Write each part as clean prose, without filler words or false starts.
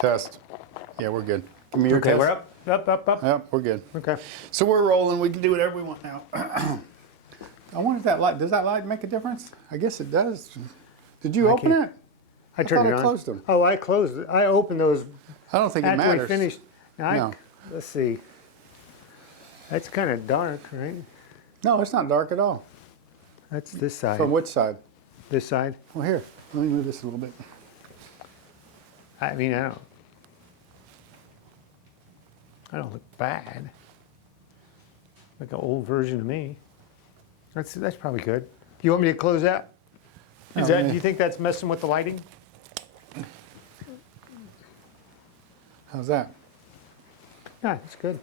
Test. Yeah, we're good. Give me your Okay, test. we're up. Yep, we're good. Okay. So we're rolling. We can do whatever we want now. I wonder if that light, does that light make a difference? I guess it does. Did you open can't- it? I turned thought it I on. closed them. Oh, I closed it. I opened those I don't think it after we matters. finished. Now No. let's see. That's kind of dark, right? No, it's not dark at all. That's this side. From which side? This side. Well, here. Let me move this a little bit. I mean, I don't look bad. Like an old version of me. That's probably good. Do you want me to close that? No, Do you think that's messing with the lighting? How's that? Yeah, it's good.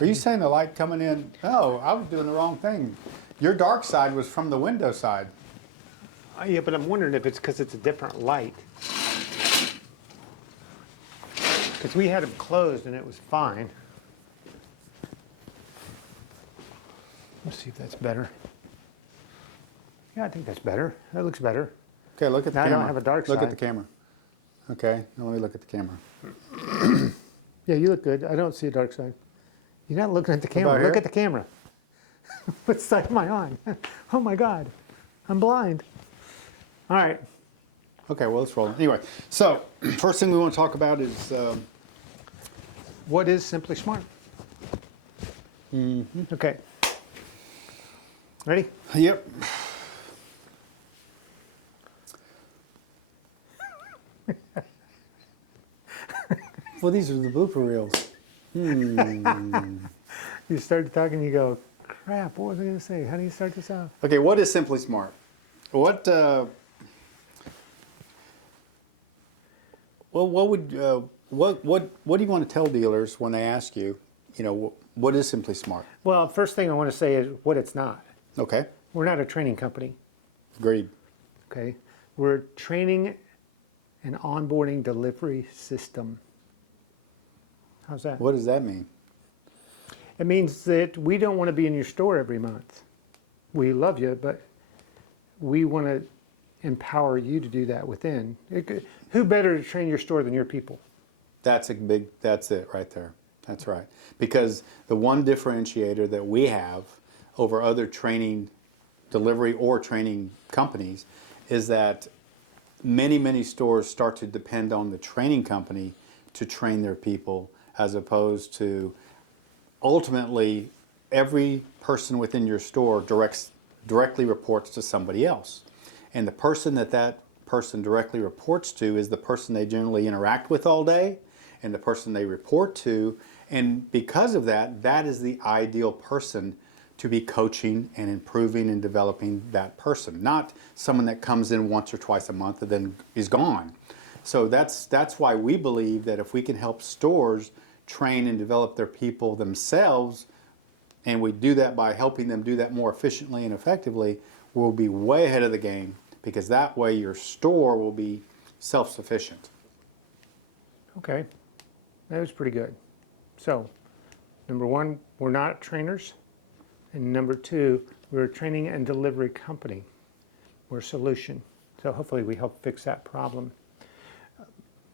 Are you saying the light coming in? Oh, I was doing the wrong thing. Your dark side was from the window side. Yeah, but I'm wondering if it's because it's a different light. Because we had them closed and it was fine. Let's see if that's better. Yeah, I think that's better. That looks better. Okay, look at the Now I camera. don't have a dark Look at side. the camera. Okay, now let me look at the camera. Yeah, you look good. I don't see a dark side. You're not looking at the camera. about Look here? at the camera. What side am I on? Oh my God, I'm blind. All right. Okay, well, let's roll. Anyway, so first thing we want to talk about is What is Simply Smart? Okay. Ready? yep. Well, these are the blooper reels. You start talking, you go, crap, what was I going to say? How do you start this off? Okay, what is Simply Smart? What would what do you want to tell dealers when they ask you, what is Simply Smart? Well, first thing I want to say is what it's not. Okay, We're not a training company, agreed. okay? We're a training and onboarding delivery system. How's that? What does that mean? It means that we don't want to be in your store every month. We love you, but we want to empower you to do that within. Who better to train your store than your people? That's it right there. That's right. Because the one differentiator that we have over other training delivery or training companies is that many stores start to depend on the training company to train their people, as opposed to ultimately every person within your store directly reports to somebody else. And the person that person directly reports to is the person they generally interact with all day and the person they report to. And because of that, that is the ideal person to be coaching and improving and developing that person, not someone that comes in once or twice a month and then is gone. So that's why we believe that if we can help stores train and develop their people themselves, and we do that by helping them do that more efficiently and effectively, we'll be way ahead of the game, because that way your store will be self-sufficient. Okay, that was pretty good. So, number one, we're not trainers. And number two, we're a training and delivery company. We're a solution. So hopefully we help fix that problem.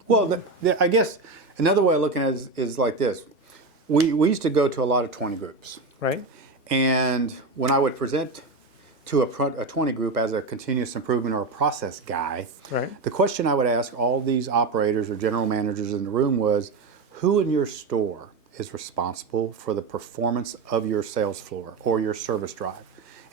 Well, I guess another way of looking at it is like this. We used to go to a lot of 20 groups. Right? And when I would present to a 20 group as a continuous improvement or a process guy, Right. the question I would ask all these operators or general managers in the room was, who in your store is responsible for the performance of your sales floor or your service drive?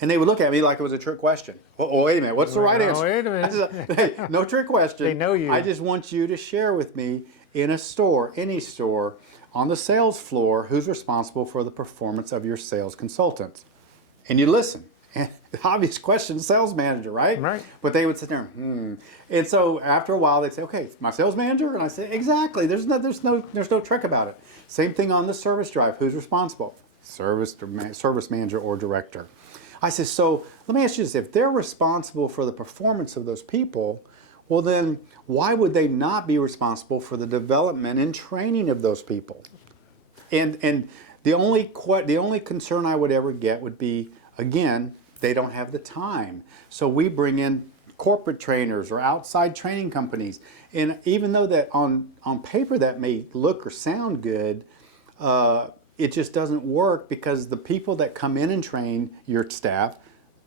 And they would look at me like it was a trick question. Oh, wait a minute, what's the right answer? Wait a minute. I said, hey, no trick question. They know you. I just want you to share with me in a store, any store, on the sales floor, who's responsible for the performance of your sales consultants. And you listen. And the obvious question, sales manager, right? Right. But they would sit there, And so after a while, they'd say, okay, my sales manager? And I say, exactly. There's no trick about it. Same thing on the service drive. Who's responsible? Service manager or director. I said, so let me ask you this. If they're responsible for the performance of those people, well then, why would they not be responsible for the development and training of those people? And the only concern I would ever get would be, again, they don't have the time. So we bring in corporate trainers or outside training companies. And even though that on paper that may look or sound good, it just doesn't work because the people that come in and train your staff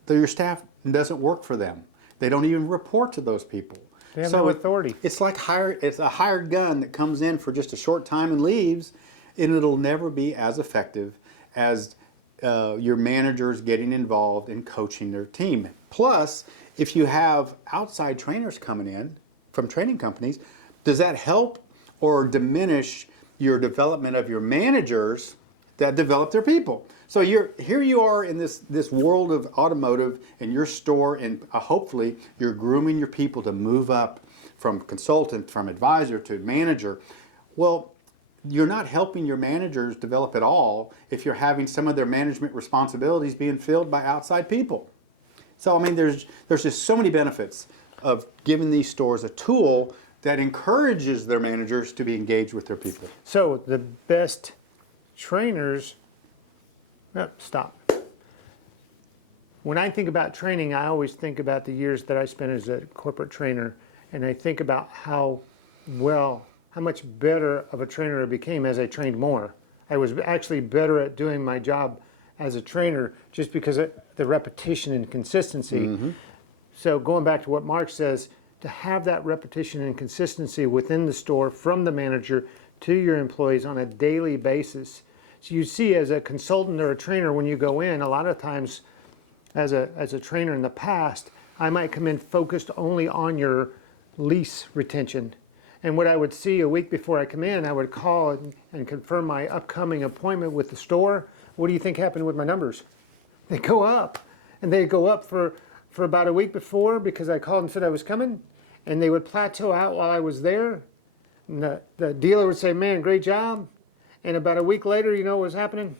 doesn't work for them. They don't even report to those people. They have no authority. It's like it's a hired gun that comes in for just a short time and leaves, and it'll never be as effective as your managers getting involved in coaching their team. Plus, if you have outside trainers coming in from training companies, does that help or diminish your development of your managers that develop their people? So here you are in this world of automotive in your store, and hopefully you're grooming your people to move up from consultant, from advisor to manager. Well, you're not helping your managers develop at all if you're having some of their management responsibilities being filled by outside people. So I mean, there's just so many benefits of giving these stores a tool that encourages their managers to be engaged with their people. So the best trainers, stop. When I think about training, I always think about the years that I spent as a corporate trainer, and I think about how much better of a trainer I became as I trained more. I was actually better at doing my job as a trainer just because of the repetition and consistency. Mm-hmm. So going back to what Mark says, to have that repetition and consistency within the store from the manager to your employees on a daily basis. So you see, as a consultant or a trainer, when you go in, a lot of times as a trainer in the past, I might come in focused only on your lease retention. And what I would see a week before I come in, I would call and confirm my upcoming appointment with the store. What do you think happened with my numbers? They go up. And they go up for about a week before because I called and said I was coming. And they would plateau out while I was there. And the dealer would say, man, great job. And about a week later, you know what was happening?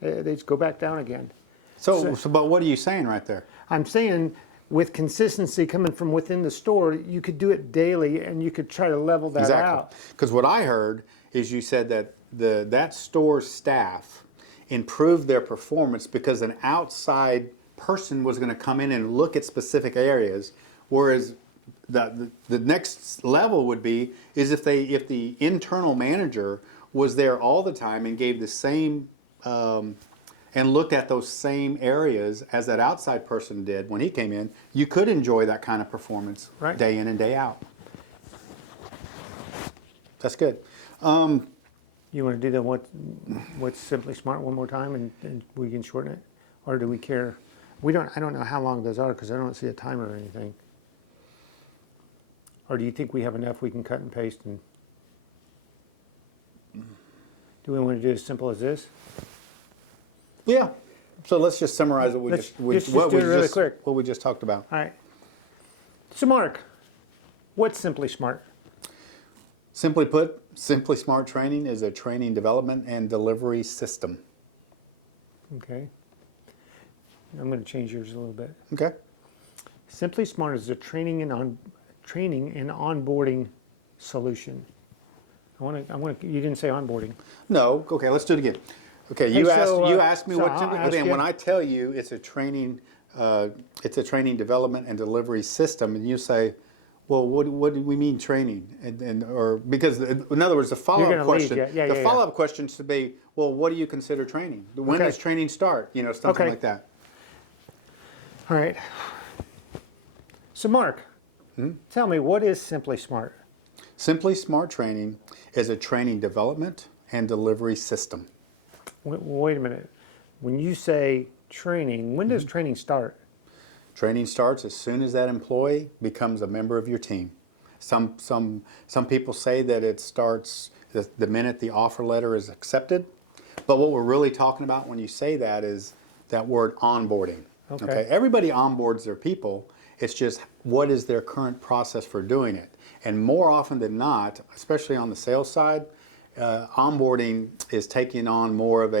They just go back down again. So, but what are you saying right there? I'm saying with consistency coming from within the store, you could do it daily and you could try to level that out. Because what I heard is you said that that store's staff improved their performance because an outside person was going to come in and look at specific areas, whereas the next level would be is if the internal manager was there all the time and gave the same and looked at those same areas as that outside person did when he came in, you could enjoy that kind of performance day in and day out. That's good. You want to do what's Simply Smart one more time and we can shorten it? Or do we care? I don't know how long those are because I don't see a timer or anything. Or do you think we have enough we can cut and paste? And do we want to do as simple as this? Yeah. So let's just summarize what we just talked about. All right. So Mark, what's Simply Smart? Simply put, Simply Smart Training is a training development and delivery system. Okay. I'm going to change yours a little bit. Okay. Simply Smart is a training and onboarding solution. You didn't say onboarding. No. Okay. Let's do it again. Okay. You asked me what. When I tell you it's a training development and delivery system, and you say, well, what do we mean training? Because in other words, the follow-up question. The follow-up question should be, well, what do you consider training? When does training start? Something like that. All right. So Mark, tell me, what is Simply Smart? Simply Smart Training is a training development and delivery system. Wait a minute. When you say training, when does training start? Training starts as soon as that employee becomes a member of your team. Some people say that it starts the minute the offer letter is accepted. But what we're really talking about when you say that is that word onboarding. Okay. Everybody onboards their people. It's just what is their current process for doing it. And more often than not, especially on the sales side, onboarding is taking on more of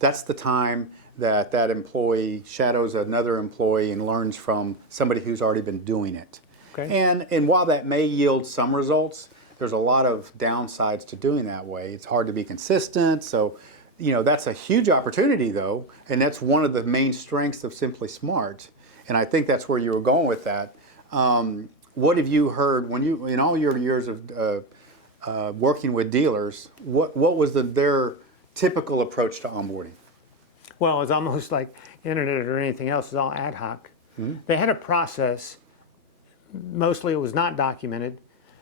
that's the time that employee shadows another employee and learns from somebody who's already been doing it. Okay. And while that may yield some results, there's a lot of downsides to doing that way. It's hard to be consistent. So, that's a huge opportunity though, and that's one of the main strengths of Simply Smart. And I think that's where you were going with that. What have you heard when you, in all your years of working with dealers, what was their typical approach to onboarding? Well, it's almost like internet or anything else. It's all ad hoc. They had a process. Mostly it was not documented,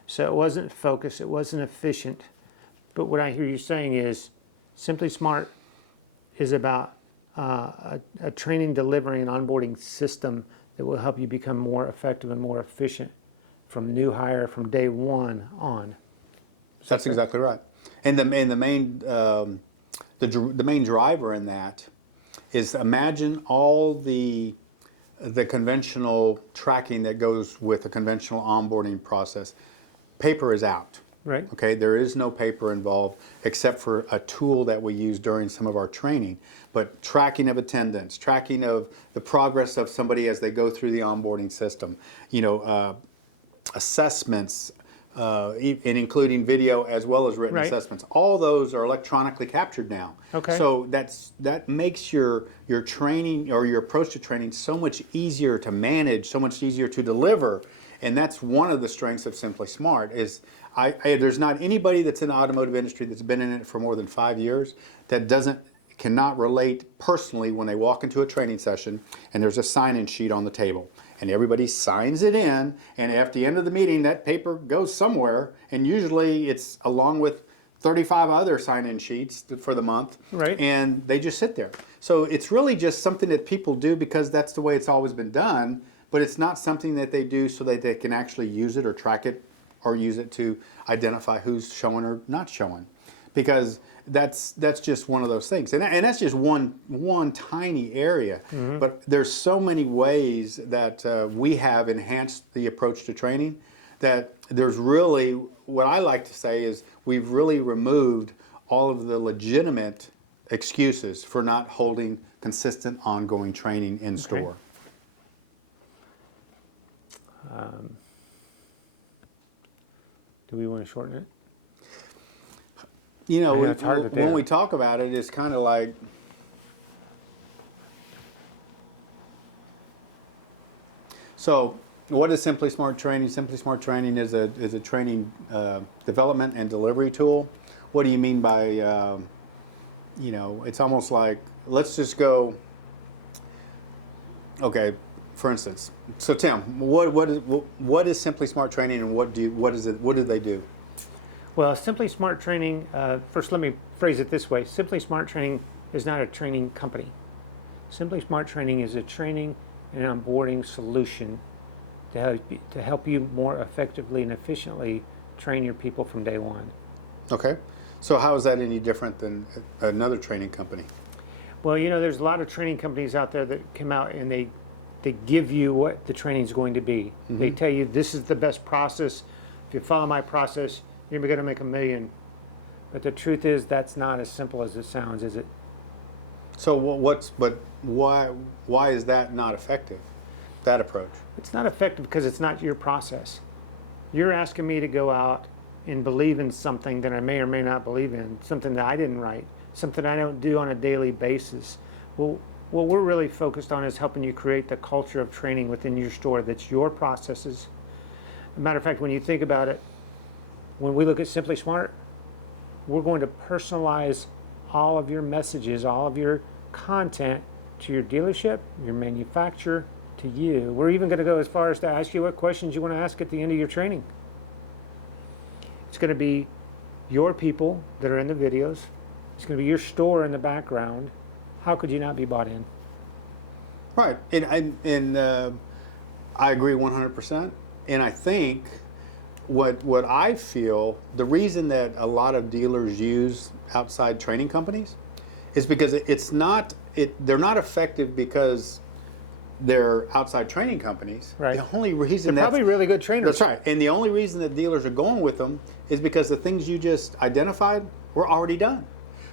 so it wasn't focused, it wasn't efficient. But what I hear you saying is Simply Smart is about a training, delivery, and onboarding system that will help you become more effective and more efficient from new hire from day one on. That's exactly right. And the main driver in that is, imagine all the conventional tracking that goes with a conventional onboarding process. Paper is out. Right. Okay, there is no paper involved except for a tool that we use during some of our training. But tracking of attendance, tracking of the progress of somebody as they go through the onboarding system, assessments, and including video as well as written Right. assessments. All those are electronically captured now. Okay. So that makes your training or your approach to training so much easier to manage, so much easier to deliver. And that's one of the strengths of Simply Smart is there's not anybody that's in the automotive industry that's been in it for more than 5 years that cannot relate personally when they walk into a training session and there's a sign-in sheet on the table and everybody signs it in, and at the end of the meeting that paper goes somewhere, and usually it's along with 35 other sign-in sheets for the month, Right. and they just sit there. So it's really just something that people do because that's the way it's always been done, but it's not something that they do so that they can actually use it or track it or use it to identify who's showing or not showing, because that's just one of those things, and that's just one tiny area. But there's so many ways that we have enhanced the approach to training that there's really, what I like to say is we've really removed all of the legitimate excuses for not holding consistent ongoing training in store. Do we want to shorten it? You know, Yeah, it's hard to when do. we talk about it, it's kind of like, so what is Simply Smart Training? Simply Smart Training is a training development and delivery tool. What do you mean by, it's almost like, let's just go, okay, for instance. So Tim, what is Simply Smart Training, and what do they do? Well, Simply Smart Training, first let me phrase it this way. Simply Smart Training is not a training company. Simply Smart Training is a training and onboarding solution to help you more effectively and efficiently train your people from day one. Okay, so how is that any different than another training company? Well, there's a lot of training companies out there that come out and they give you what the training is going to be. They tell you this is the best process. If you follow my process, you're going to make $1 million. But the truth is that's not as simple as it sounds, is it? So why is that not effective, that approach? It's not effective because it's not your process. You're asking me to go out and believe in something that I may or may not believe in, something that I didn't write, something I don't do on a daily basis. Well, what we're really focused on is helping you create the culture of training within your store that's your processes. As a matter of fact, when you think about it, when we look at Simply Smart, we're going to personalize all of your messages, all of your content to your dealership, your manufacturer, to you. We're even going to go as far as to ask you what questions you want to ask at the end of your training. It's going to be your people that are in the videos. It's going to be your store in the background. How could you not be bought in? Right, and I agree 100%. And I think what I feel, the reason that a lot of dealers use outside training companies is because they're not effective because they're outside training companies. Right. The only reason They're probably really good trainers. That's right. And the only reason that dealers are going with them is because the things you just identified were already done.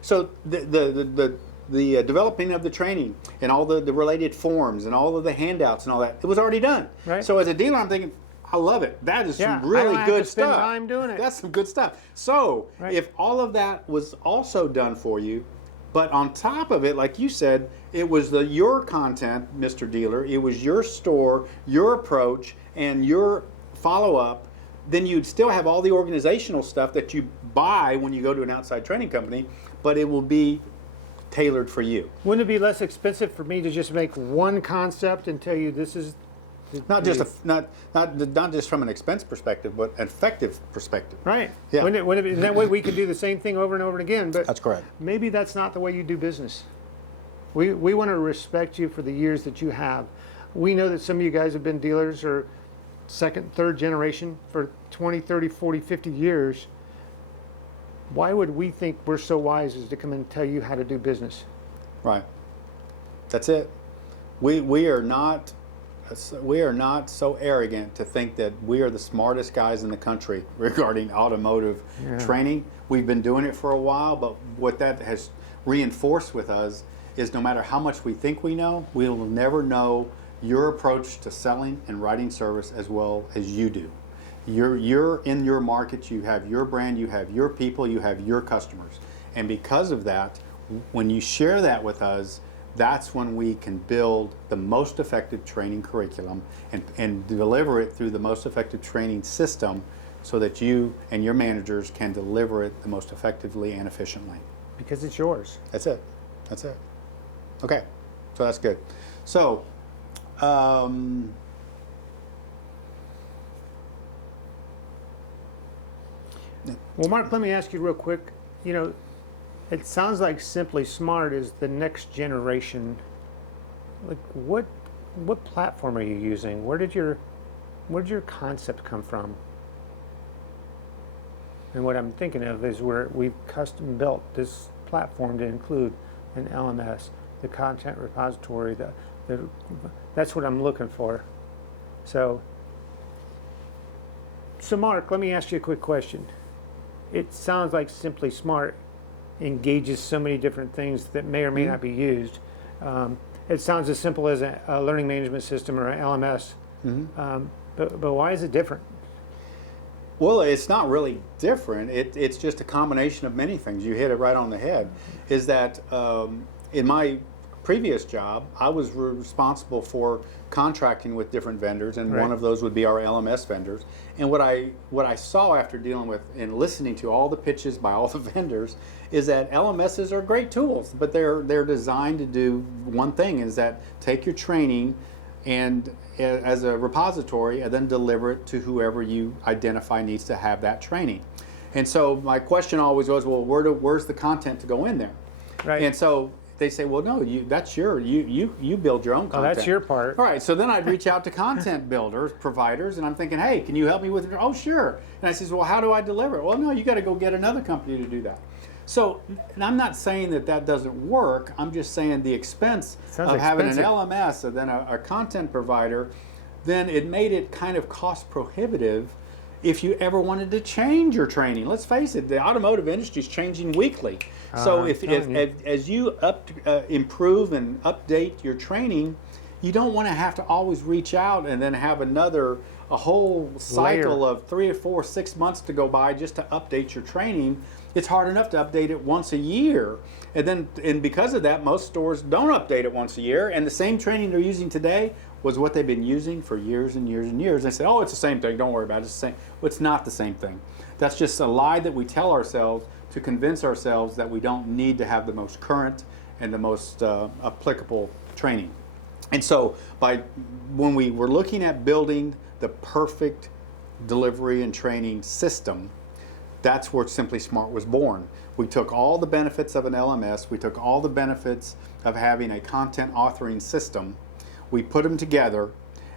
So the developing of the training and all the related forms and all of the handouts and all that, it was already done. Right. So as a dealer, I'm thinking, I love it. That is Yeah, some really I don't good have to spend stuff. time doing it. That's some good stuff. So Right. if all of that was also done for you, But on top of it, like you said, it was your content, Mr. Dealer. It was your store, your approach, and your follow-up. Then you'd still have all the organizational stuff that you buy when you go to an outside training company, but it will be tailored for you. Wouldn't it be less expensive for me to just make one concept and tell you this is Not just not just from an expense perspective, but an effective perspective. right? Yeah. Wouldn't it be, that way we could do the same thing over and over again. But That's correct. maybe that's not the way you do business. We want to respect you for the years that you have. We know that some of you guys have been dealers or second, third generation for 20, 30, 40, 50 years. Why would we think we're so wise as to come and tell you how to do business? Right. That's it. We are not so arrogant to think that we are the smartest guys in the country regarding automotive training. We've been doing it for a while, but what that has reinforced with us is no matter how much we think we know, we will never know your approach to selling and writing service as well as you do. You're in your market, you have your brand, you have your people, you have your customers. And because of that, when you share that with us, that's when we can build the most effective training curriculum and deliver it through the most effective training system so that you and your managers can deliver it the most effectively and efficiently. Because it's yours. That's it. That's it. Okay, so that's good. So, Well, Mark, let me ask you real quick. You know, it sounds like Simply Smart is the next generation. Like, what platform are you using? Where did your concept come from? And what I'm thinking of is where we've custom built this platform to include an LMS, the content repository. That's what I'm looking for. So, Mark, let me ask you a quick question. It sounds like Simply Smart engages so many different things that may or may not be used. It sounds as simple as a learning management system or an LMS, but why is it different? well, it's not really different. It's just a combination of many things. You hit it right on the head. Is that in my previous job, I was responsible for contracting with different vendors, and Right. one of those would be our LMS vendors. And what I saw after dealing with and listening to all the pitches by all the vendors is that LMSs are great tools, but they're designed to do one thing: is that take your training and as a repository and then deliver it to whoever you identify needs to have that training. And so my question always was, well, where's the content to go in there? Right. And so they say, well, no, you build your own content. Oh, that's your part. All right, so then I'd reach out to content builders, providers, and I'm thinking, hey, can you help me with it? Oh, sure. And I says, well, how do I deliver it? Well, no, you got to go get another company to do that. So, and I'm not saying that doesn't work. I'm just saying the expense Sounds of having an expensive. LMS and then a content provider, then it made it kind of cost prohibitive if you ever wanted to change your training. Let's face it, the automotive industry is changing weekly. So I'm if telling you. as you improve and update your training, you don't want to have to always reach out and then have a whole cycle Layer. of 3 or 4, 6 months to go by just to update your training. It's hard enough to update it once a year. And because of that, most stores don't update it once a year. And the same training they're using today was what they've been using for years and years and years. They say, oh, it's the same thing. Don't worry about it. It's the same. Well, it's not the same thing. That's just a lie that we tell ourselves to convince ourselves that we don't need to have the most current and the most applicable training. And so when we were looking at building the perfect delivery and training system, that's where Simply Smart was born. We took all the benefits of an LMS, we took all the benefits of having a content authoring system, we put them together,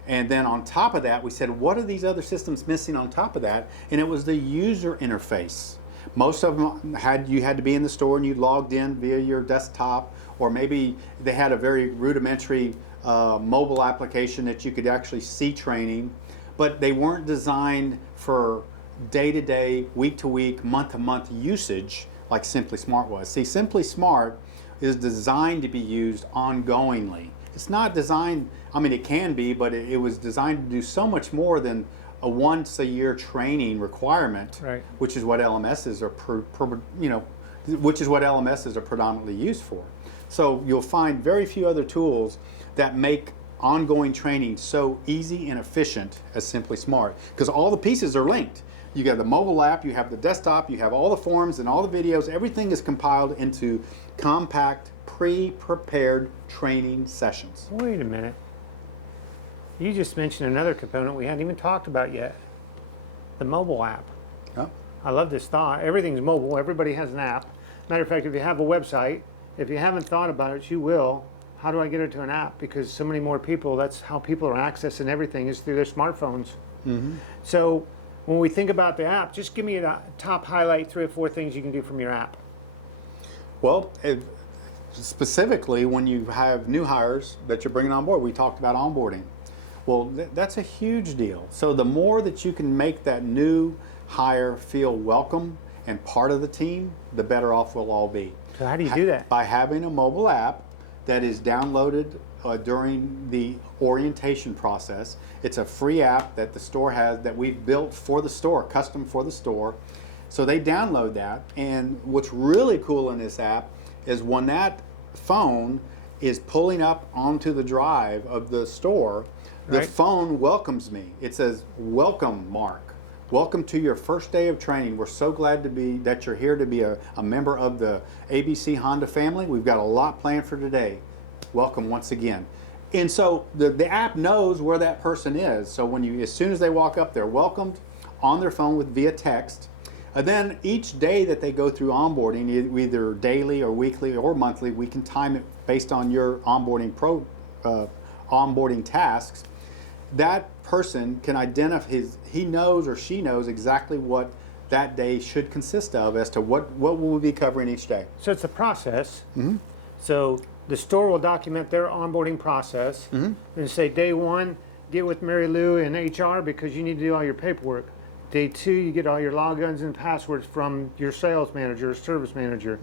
and then on top of that, we said, what are these other systems missing on top of that? And it was the user interface. Most of them you had to be in the store and you logged in via your desktop, or maybe they had a very rudimentary mobile application that you could actually see training, but they weren't designed for day-to-day, week-to-week, month-to-month usage like Simply Smart was. See, Simply Smart is designed to be used ongoingly. It's not designed, I mean, it can be, but it was designed to do so much more than a once-a-year training requirement, Right. which is what LMSs are, which is what LMSs are predominantly used for. So you'll find very few other tools that make ongoing training so easy and efficient as Simply Smart, because all the pieces are linked. You got the mobile app, you have the desktop, you have all the forms and all the videos. Everything is compiled into compact, pre-prepared training sessions. Wait a minute. You just mentioned another component we hadn't even talked about yet. The mobile app. Yeah. I love this thought. Everything's mobile. Everybody has an app. Matter of fact, if you have a website, if you haven't thought about it, you will. How do I get it to an app? Because so many more people, that's how people are accessing everything, is through their smartphones. So when we think about the app, just give me a top highlight 3 or 4 things you can do from your app. Well, specifically when you have new hires that you're bringing on board, we talked about onboarding. Well, that's a huge deal. So the more that you can make that new hire feel welcome and part of the team, the better off we'll all be. So how do you do that? By having a mobile app that is downloaded during the orientation process. It's a free app that the store has, that we've built for the store, custom for the store. So they download that, and what's really cool in this app is when that phone is pulling up onto the drive of the store, the Right. phone welcomes me. It says, "Welcome, Mark. Welcome to your first day of training. We're so glad that you're here to be a member of the ABC Honda family. We've got a lot planned for today. Welcome once again." And so the app knows where that person is. So as soon as they walk up, they're welcomed on their phone via text. And then each day that they go through onboarding, either daily or weekly or monthly, we can time it based on your onboarding tasks. That person can identify he knows or she knows exactly what that day should consist of, as to what will we be covering each day. So it's a process. So the store will document their onboarding process and say, day 1, get with Mary Lou in HR because you need to do all your paperwork. Day 2, you get all your logins and passwords from your sales manager or service manager.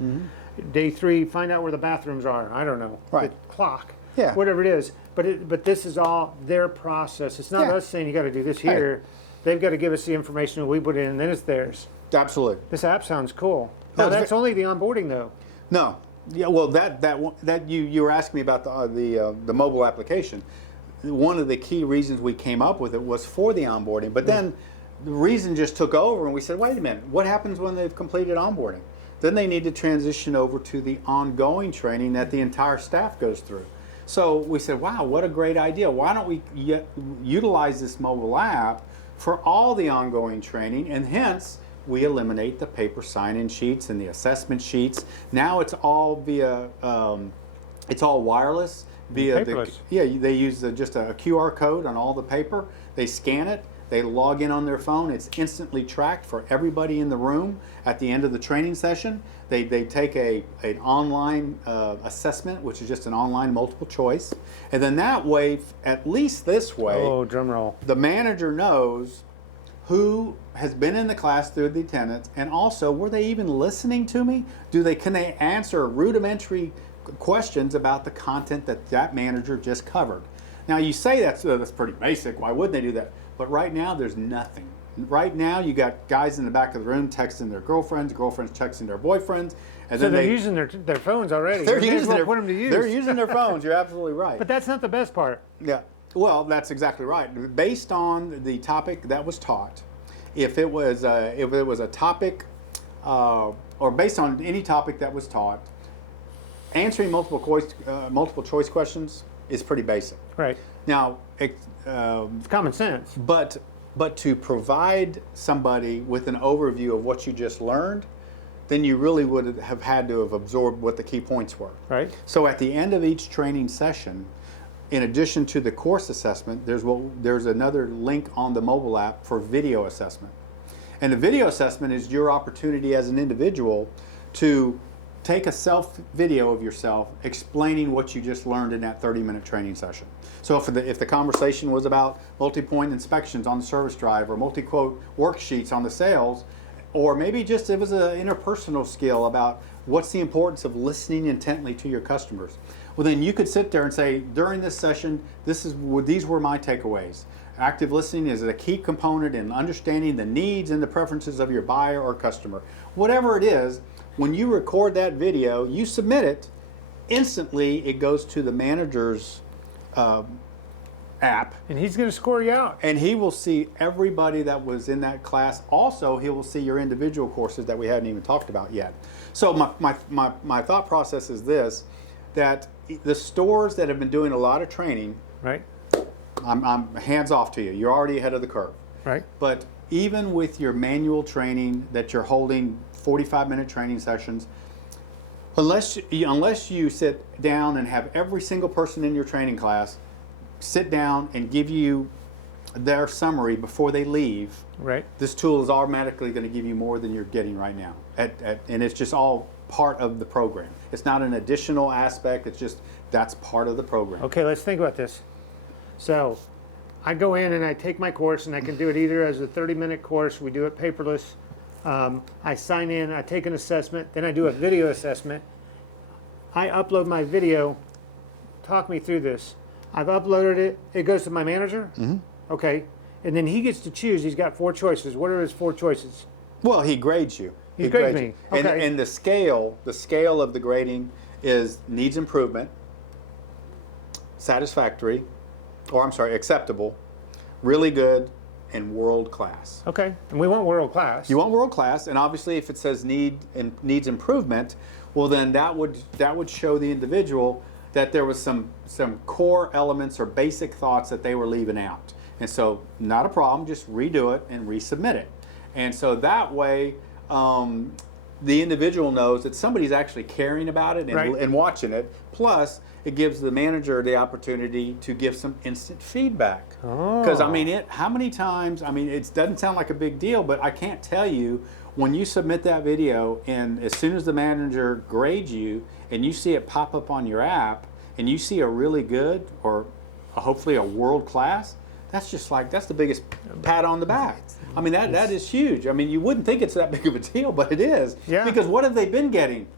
Day 3, find out where the bathrooms are. I don't know. Right. The clock. Yeah. Whatever it is. But this is all their process. It's not Yeah. us saying you got to do this here. They've got to give us the information, we put it in, and then it's theirs. Absolutely. This app sounds cool. No, Now it's that's only the onboarding though. No. Yeah. Well, that you were asking me about the mobile application. One of the key reasons we came up with it was for the onboarding, but then the reason just took over, and we said, wait a minute, what happens when they've completed onboarding? Then they need to transition over to the ongoing training that the entire staff goes through. So we said, wow, what a great idea. Why don't we utilize this mobile app for all the ongoing training, and hence we eliminate the paper sign-in sheets and the assessment sheets. Now it's all via, it's all wireless. Via Paperless. they use just a QR code on all the paper. They scan it. They log in on their phone. It's instantly tracked for everybody in the room. At the end of the training session, they take an online assessment, which is just an online multiple choice. And then that way, at least this way, Oh, drum roll. the manager knows who has been in the class through the attendance, and also, were they even listening to me? Can they answer rudimentary questions about the content that manager just covered? Now you say that's pretty basic. Why wouldn't they do that? But right now there's nothing. Right now you got guys in the back of the room texting their girlfriends texting their boyfriends, and So then they're using their phones already. they're You may as using well their put them to use. they're using their phones. You're absolutely right. But that's not the best part. Yeah, well, that's exactly right. Based on the topic that was taught, if it was a topic, or based on any topic that was taught, answering multiple choice questions is pretty basic. Right. Now, It's common sense. but to provide somebody with an overview of what you just learned, then you really would have had to have absorbed what the key points were. Right. So at the end of each training session, in addition to the course assessment, there's another link on the mobile app for video assessment. And the video assessment is your opportunity as an individual to take a video of yourself explaining what you just learned in that 30-minute training session. So if the conversation was about multi-point inspections on the service drive, or multi-quote worksheets on the sales, or maybe just it was an interpersonal skill about what's the importance of listening intently to your customers, well, then you could sit there and say, during this session, these were my takeaways. active listening is a key component in understanding the needs and the preferences of your buyer or customer. Whatever it is, when you record that video, you submit it, instantly it goes to the manager's app, And he's going to score you out. and he will see everybody that was in that class. Also, he will see your individual courses that we hadn't even talked about yet. So my thought process is this, that the stores that have been doing a lot of training, Right? I'm hands off to you. You're already ahead of the curve. Right? But even with your manual training that you're holding 45-minute training sessions, unless you sit down and have every single person in your training class sit down and give you their summary before they leave, Right? this tool is automatically going to give you more than you're getting right now. And it's just all part of the program. It's not an additional aspect. It's just that's part of the program. Okay, let's think about this. So I go in and I take my course, and I can do it either as a 30-minute course. We do it paperless. I sign in, I take an assessment, then I do a video assessment. I upload my video. Talk me through this. I've uploaded it. It goes to my manager. Mm-hmm. Okay. And then he gets to choose. He's got 4 choices. What are his 4 choices? Well, he grades you. He grades me. Okay. And the scale of the grading is needs improvement, satisfactory, or I'm sorry, acceptable, really good, and world class. Okay. And we want world class. You want world class, and obviously, if it says needs improvement, well, then that would show the individual that there was some core elements or basic thoughts that they were leaving out. And so, not a problem, just redo it and resubmit it. And so that way, the individual knows that somebody's actually caring about it and, Right. and watching it. Plus, it gives the manager the opportunity to give some instant feedback. Because I mean, how many times? I mean, it doesn't sound like a big deal, but I can't tell you when you submit that video, and as soon as the manager grades you, and you see it pop up on your app, and you see a really good or hopefully a world class. That's just like, that's the biggest pat on the back. I mean, that is huge. I mean, you wouldn't think it's that big of a deal, but it is. Yeah. Because what have they been getting?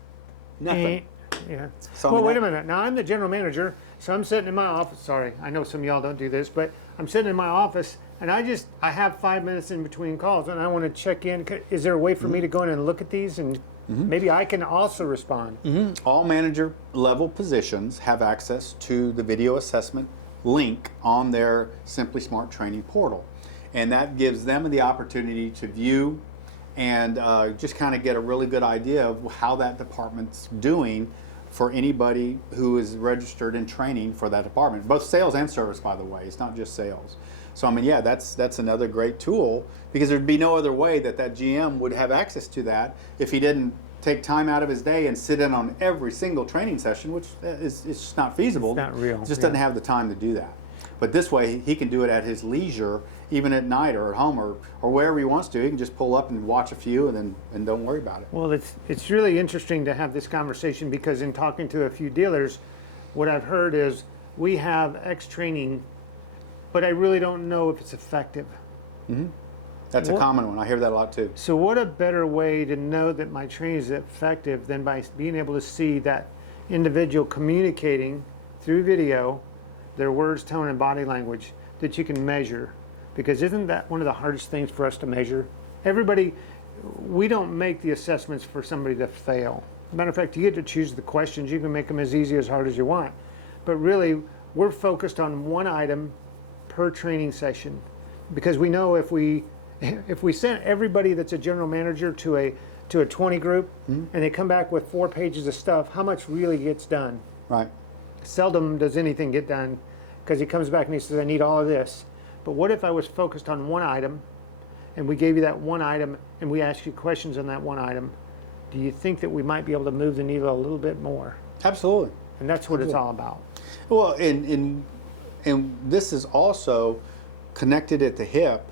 Nothing. Yeah. So, I Well, mean, wait a minute. Now, I'm the general manager, so I'm sitting in my office. Sorry, I know some of y'all don't do this, but I'm sitting in my office, and I have 5 minutes in between calls, and I want to check in. Is there a way for me to go in and look at these, and maybe I can also respond? All manager level positions have access to the video assessment link on their Simply Smart training portal. And that gives them the opportunity to view and just kind of get a really good idea of how that department's doing for anybody who is registered in training for that department. Both sales and service, by the way. It's not just sales. So I mean, yeah, that's another great tool, because there'd be no other way that GM would have access to that if he didn't take time out of his day and sit in on every single training session, which is it's just not feasible. It's not real. He just doesn't have the time to do that. But this way, he can do it at his leisure, even at night or at home or wherever he wants to. He can just pull up and watch a few and don't worry about it. Well, it's really interesting to have this conversation, because in talking to a few dealers, what I've heard is we have X training, but I really don't know if it's effective. That's a common one. I hear that a lot too. So what a better way to know that my training is effective than by being able to see that individual communicating through video, their words, tone, and body language that you can measure. Because isn't that one of the hardest things for us to measure? Everybody, we don't make the assessments for somebody to fail. Matter of fact, you get to choose the questions. You can make them as easy as hard as you want. But really, we're focused on one item per training session. Because we know if we send everybody that's a general manager to a 20 group, and they come back with 4 pages of stuff, how much really gets done? Right. Seldom does anything get done, because he comes back and he says, I need all of this. But what if I was focused on one item, and we gave you that one item, and we asked you questions on that one item? Do you think that we might be able to move the needle a little bit more? Absolutely. And that's what it's all about. Well, and this is also connected at the hip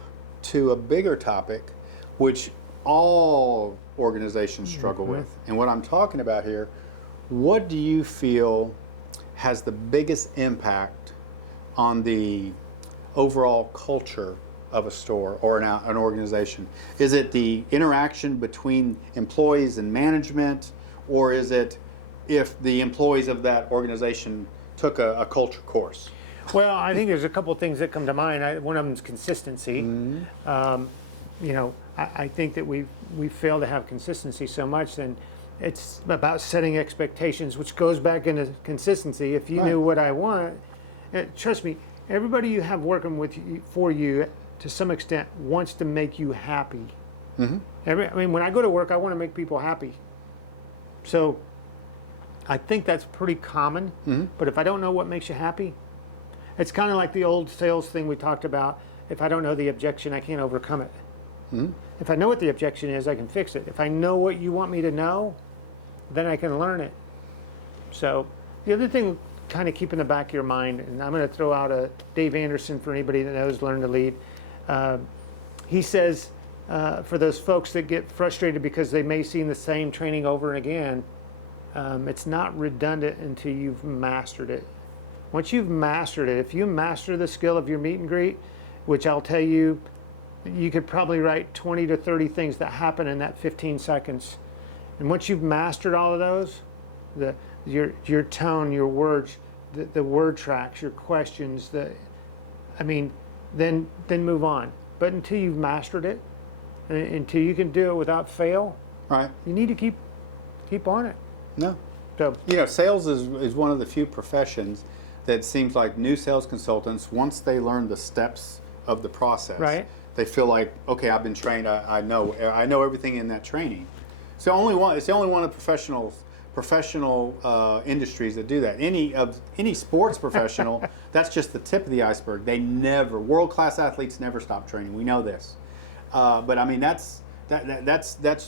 to a bigger topic, which all organizations struggle with. And what I'm talking about here, what do you feel has the biggest impact on the overall culture of a store or an organization? Is it the interaction between employees and management, or is it if the employees of that organization took a culture course? Well, I think there's a couple things that come to mind. One of them is consistency. You know, I think that we fail to have consistency so much, and it's about setting expectations, which goes back into consistency. If you Right. knew what I want, trust me, everybody you have working for you, to some extent, wants to make you happy. I mean, when I go to work, I want to make people happy. So I think that's pretty common. But if I don't know what makes you happy, it's kind of like the old sales thing we talked about. If I don't know the objection, I can't overcome it. If I know what the objection is, I can fix it. If I know what you want me to know, then I can learn it. So the other thing, kind of keep in the back of your mind, and I'm going to throw out a Dave Anderson for anybody that knows Learn to Lead. He says, for those folks that get frustrated because they may see the same training over and again, it's not redundant until you've mastered it. Once you've mastered it, if you master the skill of your meet and greet, which I'll tell you, you could probably write 20 to 30 things that happen in that 15 seconds. And once you've mastered all of those, your tone, your words, the word tracks, your questions, then move on. But until you've mastered it, and until you can do it without fail, Right? you need to keep on it. No. So You know, sales is one of the few professions that seems like new sales consultants, once they learn the steps of the process, Right. they feel like, okay, I've been trained. I know everything in that training. It's the only one. It's the only one of professional industries that do that. Any sports professional, that's just the tip of the iceberg. World class athletes never stop training. We know this, but I mean that's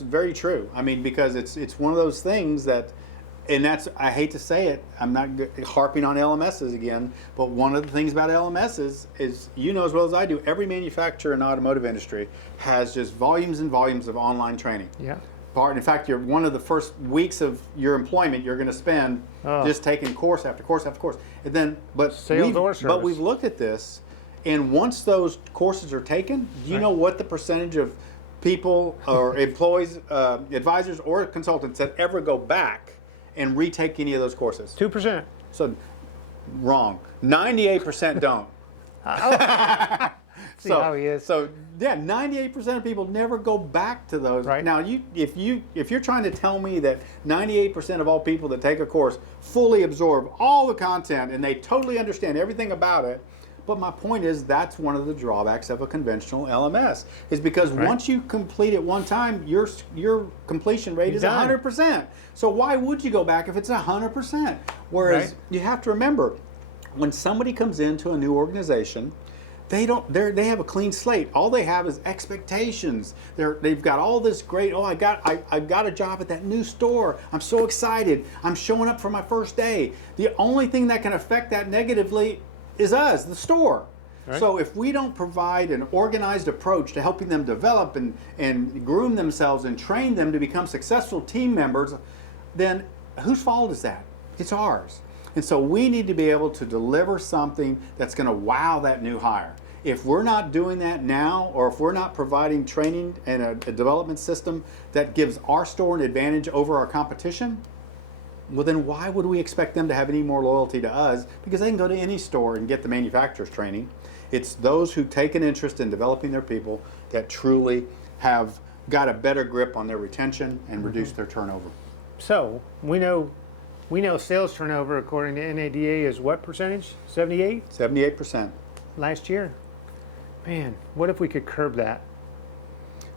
very true. I mean, because it's one of those things that. And that's, I hate to say it, I'm not harping on LMSs again, but one of the things about LMSs is, you know as well as I do, every manufacturer in the automotive industry has just volumes and volumes of online training. yeah, In fact, one of the first weeks of your employment, you're going to spend just taking course after course after course. And then, Sales or service. we've looked at this, and once those courses are taken, do you know what the percentage of people or employees, advisors or consultants that ever go back and retake any of those courses? 2%. So, wrong. 98% don't. See how he is. So yeah, 98% of people never go back to those. Right. Now, if you're trying to tell me that 98% of all people that take a course fully absorb all the content and they totally understand everything about it, but my point is that's one of the drawbacks of a conventional LMS is because once you complete it one time, your completion rate is Done. 100%. So why would you go back if it's 100%? Whereas you have to remember, when somebody comes into a new organization, they have a clean slate. All they have is expectations. They've got all this great. Oh, I got a job at that new store. I'm so excited. I'm showing up for my first day. The only thing that can affect that negatively is us, the store. Right. So if we don't provide an organized approach to helping them develop and groom themselves and train them to become successful team members, then whose fault is that? It's ours. And so we need to be able to deliver something that's going to wow that new hire. If we're not doing that now, or if we're not providing training and a development system that gives our store an advantage over our competition, well then why would we expect them to have any more loyalty to us? Because they can go to any store and get the manufacturer's training. It's those who take an interest in developing their people that truly have got a better grip on their retention and reduce their turnover. So we know sales turnover according to NADA is what percentage? 78? 78%. Last year. Man, what if we could curb that?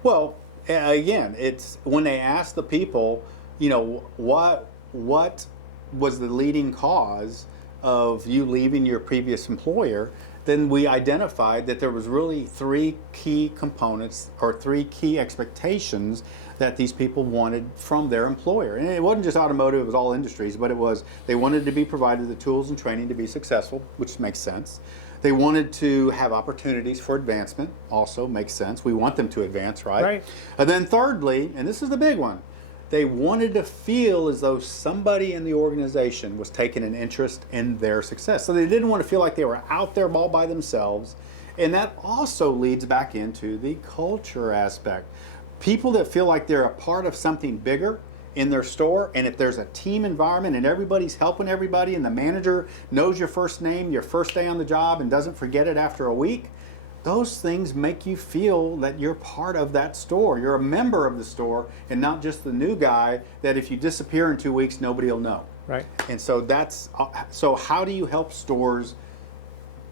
Well, again, it's when they ask the people, you know, what was the leading cause of you leaving your previous employer, then we identified that there was really three key components or three key expectations that these people wanted from their employer. And it wasn't just automotive, it was all industries, but it was they wanted to be provided the tools and training to be successful, which makes sense. They wanted to have opportunities for advancement, also makes sense. We want them to advance, right? Right. And then thirdly, and this is the big one, they wanted to feel as though somebody in the organization was taking an interest in their success. So they didn't want to feel like they were out there all by themselves. And that also leads back into the culture aspect. People that feel like they're a part of something bigger in their store, and if there's a team environment and everybody's helping everybody and the manager knows your first name, your first day on the job, and doesn't forget it after a week, those things make you feel that you're part of that store. You're a member of the store and not just the new guy that if you disappear in 2 weeks, nobody will know. Right. And so so how do you help stores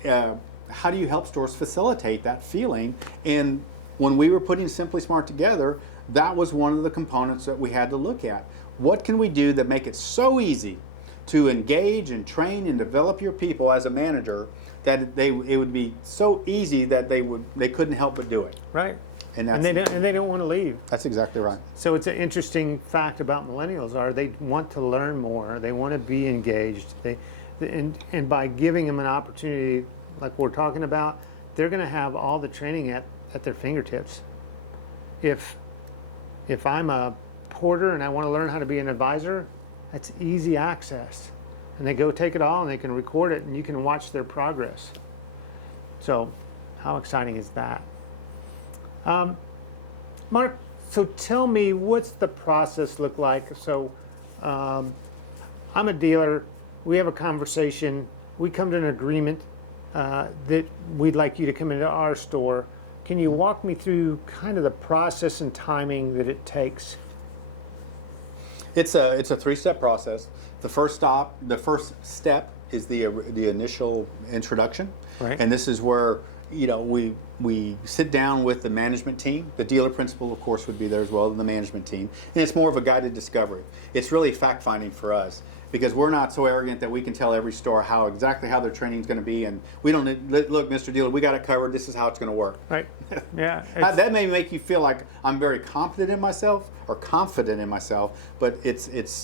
facilitate that feeling? And when we were putting Simply Smart together, that was one of the components that we had to look at. What can we do that make it so easy to engage and train and develop your people as a manager that it would be so easy that they couldn't help but do it. Right. And they don't want to leave. That's exactly right. So it's an interesting fact about millennials are they want to learn more. They want to be engaged. And by giving them an opportunity like we're talking about, they're going to have all the training at their fingertips. If I'm a porter and I want to learn how to be an advisor, that's easy access. And they go take it all and they can record it and you can watch their progress. So how exciting is that? Mark, so tell me, what's the process look like? So I'm a dealer. We have a conversation. We come to an agreement that we'd like you to come into our store. Can you walk me through kind of the process and timing that it takes? It's a 3-step process. The first step is the initial introduction, Right. and this is where we sit down with the management team. The dealer principal, of course, would be there as well, and the management team. And it's more of a guided discovery. It's really fact finding for us because we're not so arrogant that we can tell every store exactly how their training is going to be, and we don't look, Mr. Dealer, we got it covered. This is how it's going to work. Right. Yeah. That may make you feel like I'm very confident in myself, but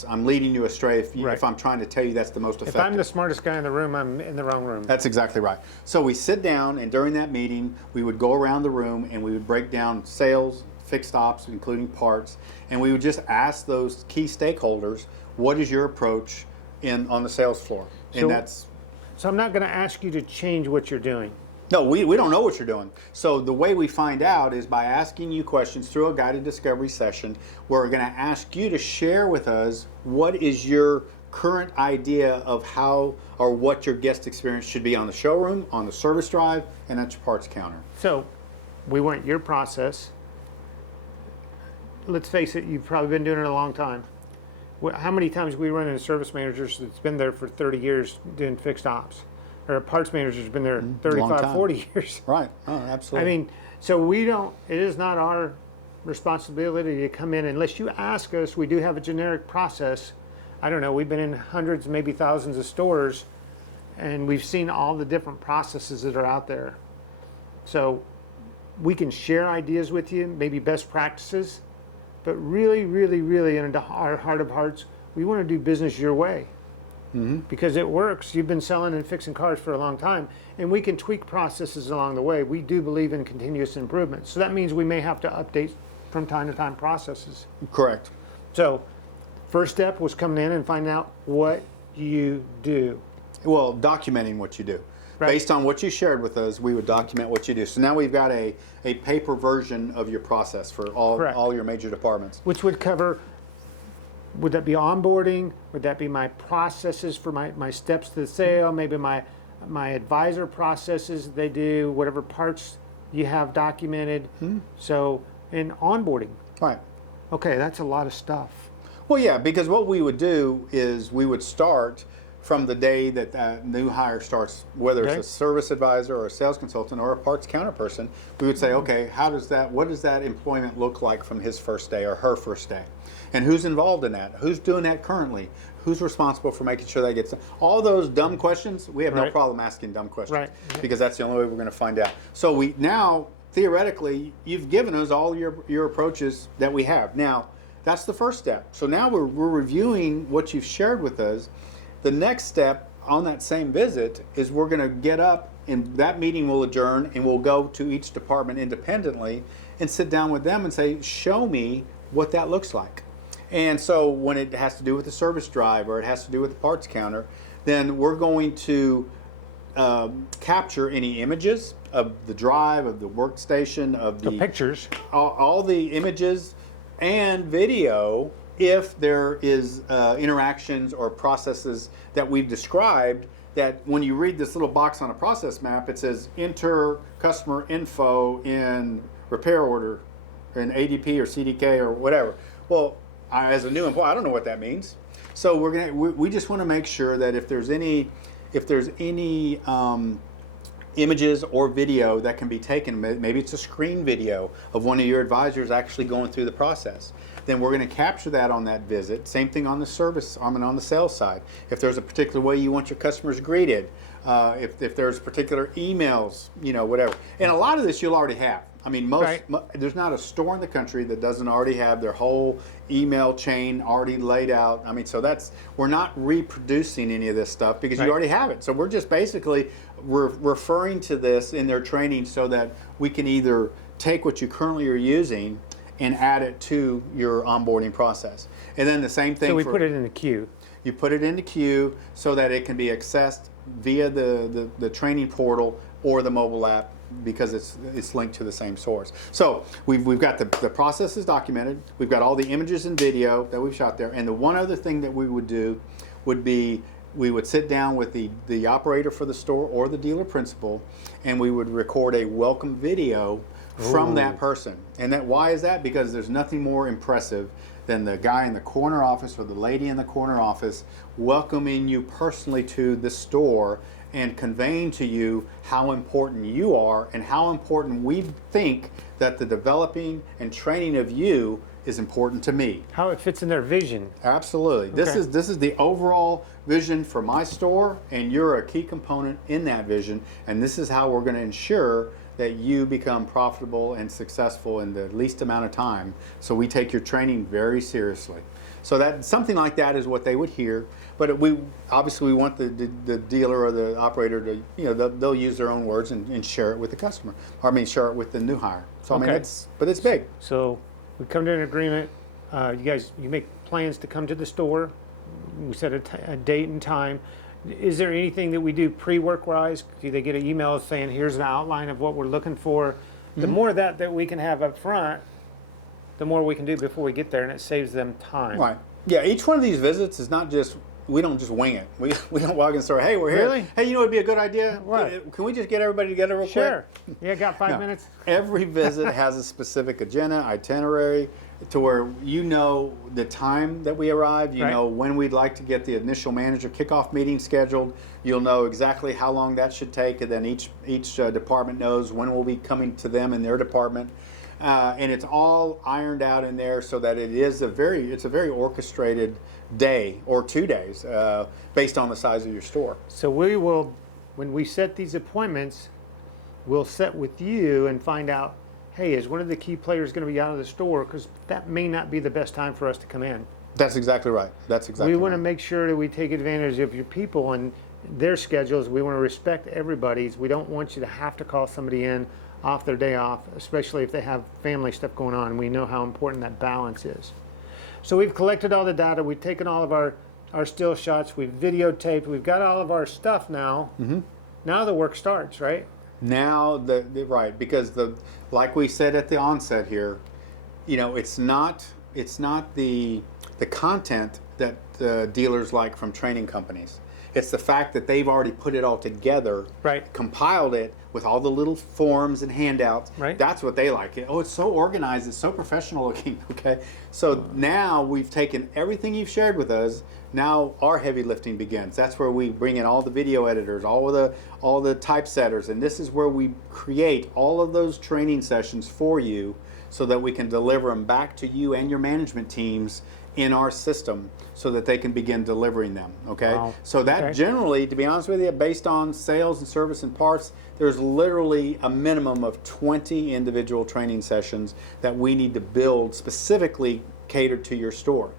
I'm leading you astray if I'm trying to tell you that's the most effective. If I'm the smartest guy in the room, I'm in the wrong room. That's exactly right. So we sit down, and during that meeting, we would go around the room and we would break down sales, fixed ops, including parts, and we would just ask those key stakeholders, what is your approach on the sales floor? So I'm not going to ask you to change what you're doing. No, we don't know what you're doing. So the way we find out is by asking you questions through a guided discovery session where we're going to ask you to share with us what is your current idea of how or what your guest experience should be on the showroom, on the service drive, and at your parts counter. So we want your process. Let's face it, you've probably been doing it a long time. How many times we run into service managers that's been there for 30 years doing fixed ops? Or a parts manager's been there 35, 40 years. Right. Oh, absolutely. I mean, so it is not our responsibility to come in unless you ask us. We do have a generic process. I don't know, we've been in hundreds, maybe thousands of stores, and we've seen all the different processes that are out there. So we can share ideas with you, maybe best practices, but really, really, really in our heart of hearts, we want to do business your way. Mm-hmm. Because it works. You've been selling and fixing cars for a long time, and we can tweak processes along the way. We do believe in continuous improvement. So that means we may have to update from time to time processes. Correct. So first step was coming in and finding out what you do. Well, documenting what you do. Right. Based on what you shared with us, we would document what you do. So now we've got a paper version of your process for all your major departments. Which would cover, would that be onboarding? Would that be my processes for my steps to the sale? Maybe my advisor processes they do, whatever parts you have documented. Mm-hmm. So, in onboarding. Right. Okay, that's a lot of stuff. Well, yeah, because what we would do is we would start from the day that that new hire starts, whether it's a service advisor or a sales consultant or a parts counter person, we would say, okay, what does that employment look like from his first day or her first day? And who's involved in that? Who's doing that currently? Who's responsible for making sure that gets done? All those dumb questions, we have no problem asking dumb questions because that's the only way we're going to find out. So we now, theoretically, you've given us all your approaches that we have. Now, that's the first step. So now we're reviewing what you've shared with us. The next step on that same visit is we're going to get up and that meeting will adjourn and we'll go to each department independently and sit down with them and say, show me what that looks like. And so when it has to do with the service drive or it has to do with the parts counter, then we're going to capture any images of the drive, of the workstation, of the pictures, all the images and video if there is interactions or processes that we've described, that when you read this little box on a process map, it says enter customer info in repair order in ADP or CDK or whatever. Well, as a new employee, I don't know what that means. So we just want to make sure that if there's any images or video that can be taken, maybe it's a screen video of one of your advisors actually going through the process, then we're going to capture that on that visit. Same thing on the service, on the sales side. If there's a particular way you want your customers greeted, if there's particular emails, whatever. And a lot of this you'll already have. I mean, there's not a store in the country that doesn't already have their whole email chain already laid out. I mean, so we're not reproducing any of this stuff because you already have it. So we're just basically referring to this in their training so that we can either take what you currently are using and add it to your onboarding process. And then the same thing. So we put it in the queue. You put it in the queue so that it can be accessed via the training portal or the mobile app, because it's linked to the same source. So we've got the process is documented. We've got all the images and video that we've shot there. And the one other thing that we would do would be we would sit down with the operator for the store or the dealer principal, and we would record a welcome video from that person. And why is that? Because there's nothing more impressive than the guy in the corner office or the lady in the corner office welcoming you personally to the store and conveying to you how important you are and how important we think that the developing and training of you is important to me. How it fits in their vision. Absolutely. Okay. This is the overall vision for my store, and you're a key component in that vision, and this is how we're going to ensure that you become profitable and successful in the least amount of time. So we take your training very seriously. So that something like that is what they would hear. But we want the dealer or the operator to, they'll use their own words and share it with the customer. Or share it with the new hire. So Okay. But it's big. So we come to an agreement. You make plans to come to the store. We set a date and time. Is there anything that we do pre-work wise? Do they get an email saying, here's an outline of what we're looking for? The more that we can have up front, the more we can do before we get there, and it saves them time. Right. Yeah, each one of these visits is not just, we don't just wing it. We don't walk in and say, hey, we're here. Really? Hey, it'd be a good idea? What? Can we just get everybody together real quick? Sure. Yeah, got 5 minutes? Every visit has a specific agenda, itinerary, to where you know the time that we arrive, you know when we'd like to get the initial manager kickoff meeting scheduled, you'll know exactly how long that should take, and then each department knows when we'll be coming to them in their department. And it's all ironed out in there so that it's a very orchestrated day or 2 days based on the size of your store. So we will, when we set these appointments, we'll set with you and find out, hey, is one of the key players going to be out of the store? Because that may not be the best time for us to come in. That's exactly right. We want to make sure that we take advantage of your people and their schedules. We want to respect everybody's. We don't want you to have to call somebody in off their day off, especially if they have family stuff going on. We know how important that balance is. So we've collected all the data. We've taken all of our still shots. We've videotaped. We've got all of our stuff now. Mm-hmm. Now the work starts, right? Now, right, because like we said at the onset here, it's not the content that dealers like from training companies. It's the fact that they've already put it all together, right, compiled it with all the little forms and handouts. Right. That's what they like. Oh, it's so organized. It's so professional looking. Okay. So now we've taken everything you've shared with us. Now our heavy lifting begins. That's where we bring in all the video editors, all the typesetters, and this is where we create all of those training sessions for you so that we can deliver them back to you and your management teams in our system so that they can begin delivering them, okay? Wow. So that generally, to be honest with you, based on sales and service and parts, there's literally a minimum of 20 individual training sessions that we need to build specifically catered to your store.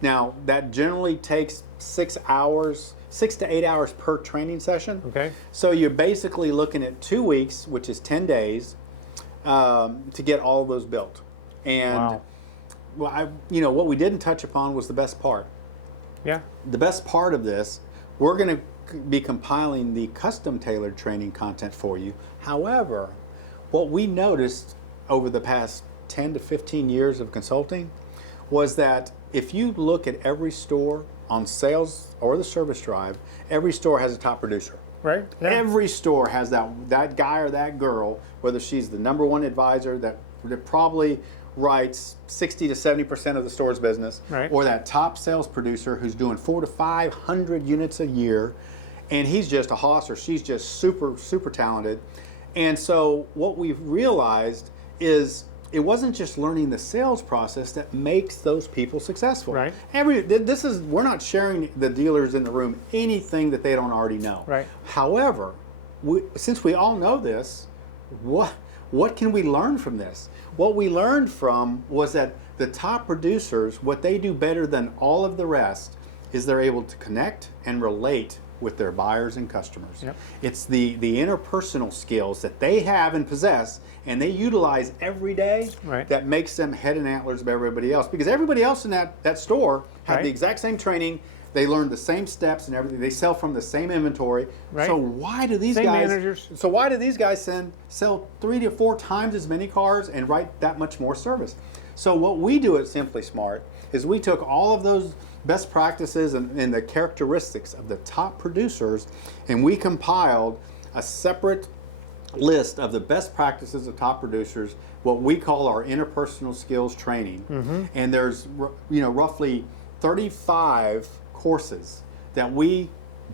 Now, that generally takes 6 to 8 hours per training session. Okay. So you're basically looking at 2 weeks, which is 10 days, to get all of those built. And wow. Well, what we didn't touch upon was the best part. Yeah. The best part of this, we're going to be compiling the custom tailored training content for you. However, what we noticed over the past 10 to 15 years of consulting was that if you look at every store on sales or the service drive, every store has a top producer. Right? Yeah. Every store has that guy or that girl, whether she's the number one advisor that probably writes 60 to 70% of the store's business, Right. or that top sales producer who's doing 400 to 500 units a year, and he's just a hoss or she's just super talented. And so what we've realized is it wasn't just learning the sales process that makes those people successful. Right. We're not sharing the dealers in the room anything that they don't already know. Right. However, since we all know this, what can we learn from this? What we learned from was that the top producers, what they do better than all of the rest is they're able to connect and relate with their buyers and customers. Yep. It's the interpersonal skills that they have and possess and they utilize every day Right. that makes them head and antlers of everybody else. Because everybody else in that store had Right. the exact same training, they learned the same steps and everything, they sell from the same inventory. Right. So why do these Same guys managers. So why do these guys sell 3 to 4 times as many cars and write that much more service? So what we do at Simply Smart is we took all of those best practices and the characteristics of the top producers, and we compiled a separate list of the best practices of top producers, what we call our interpersonal skills training. And there's roughly 35 courses that we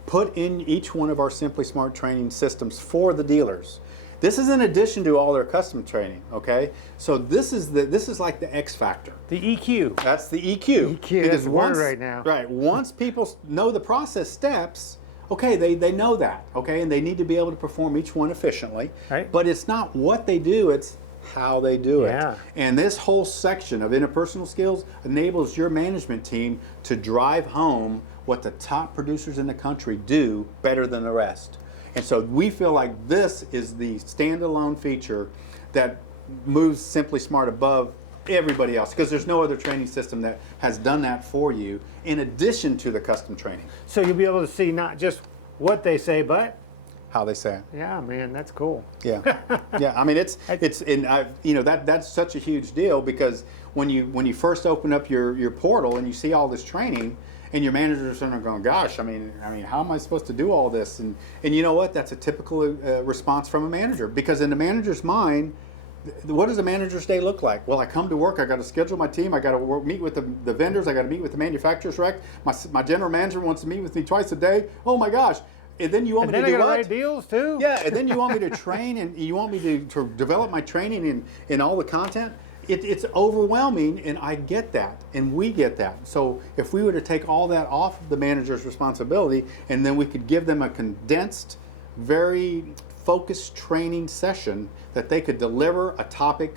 put in each one of our Simply Smart training systems for the dealers. This is in addition to all their custom training, okay? So this is like the X factor. The EQ. That's the EQ. EQ, that's the word right now. Right. Once people know the process steps, okay, they know that, okay, and they need to be able to perform each one efficiently. Right. But it's not what they do, it's how they do Yeah. it. And this whole section of interpersonal skills enables your management team to drive home what the top producers in the country do better than the rest. And so we feel like this is the standalone feature that moves Simply Smart above everybody else, because there's no other training system that has done that for you in addition to the custom training. So you'll be able to see not just what they say, but How they say it. yeah, man, that's cool. Yeah, yeah. I mean, that's such a huge deal, because when you first open up your portal and you see all this training, and your managers are going, gosh, I mean, how am I supposed to do all this? And you know what? That's a typical response from a manager, because in the manager's mind, what does a manager's day look like? Well, I come to work, I got to schedule my team, I got to meet with the vendors, I got to meet with the manufacturers, right? My general manager wants to meet with me twice a day. Oh my gosh. And then you want And me then to I do gotta what? write deals too. Yeah, and then you want me to train, and you want me to develop my training in all the content. It's overwhelming, and I get that, and we get that. So if we were to take all that off of the manager's responsibility, and then we could give them a condensed, very focused training session that they could deliver a topic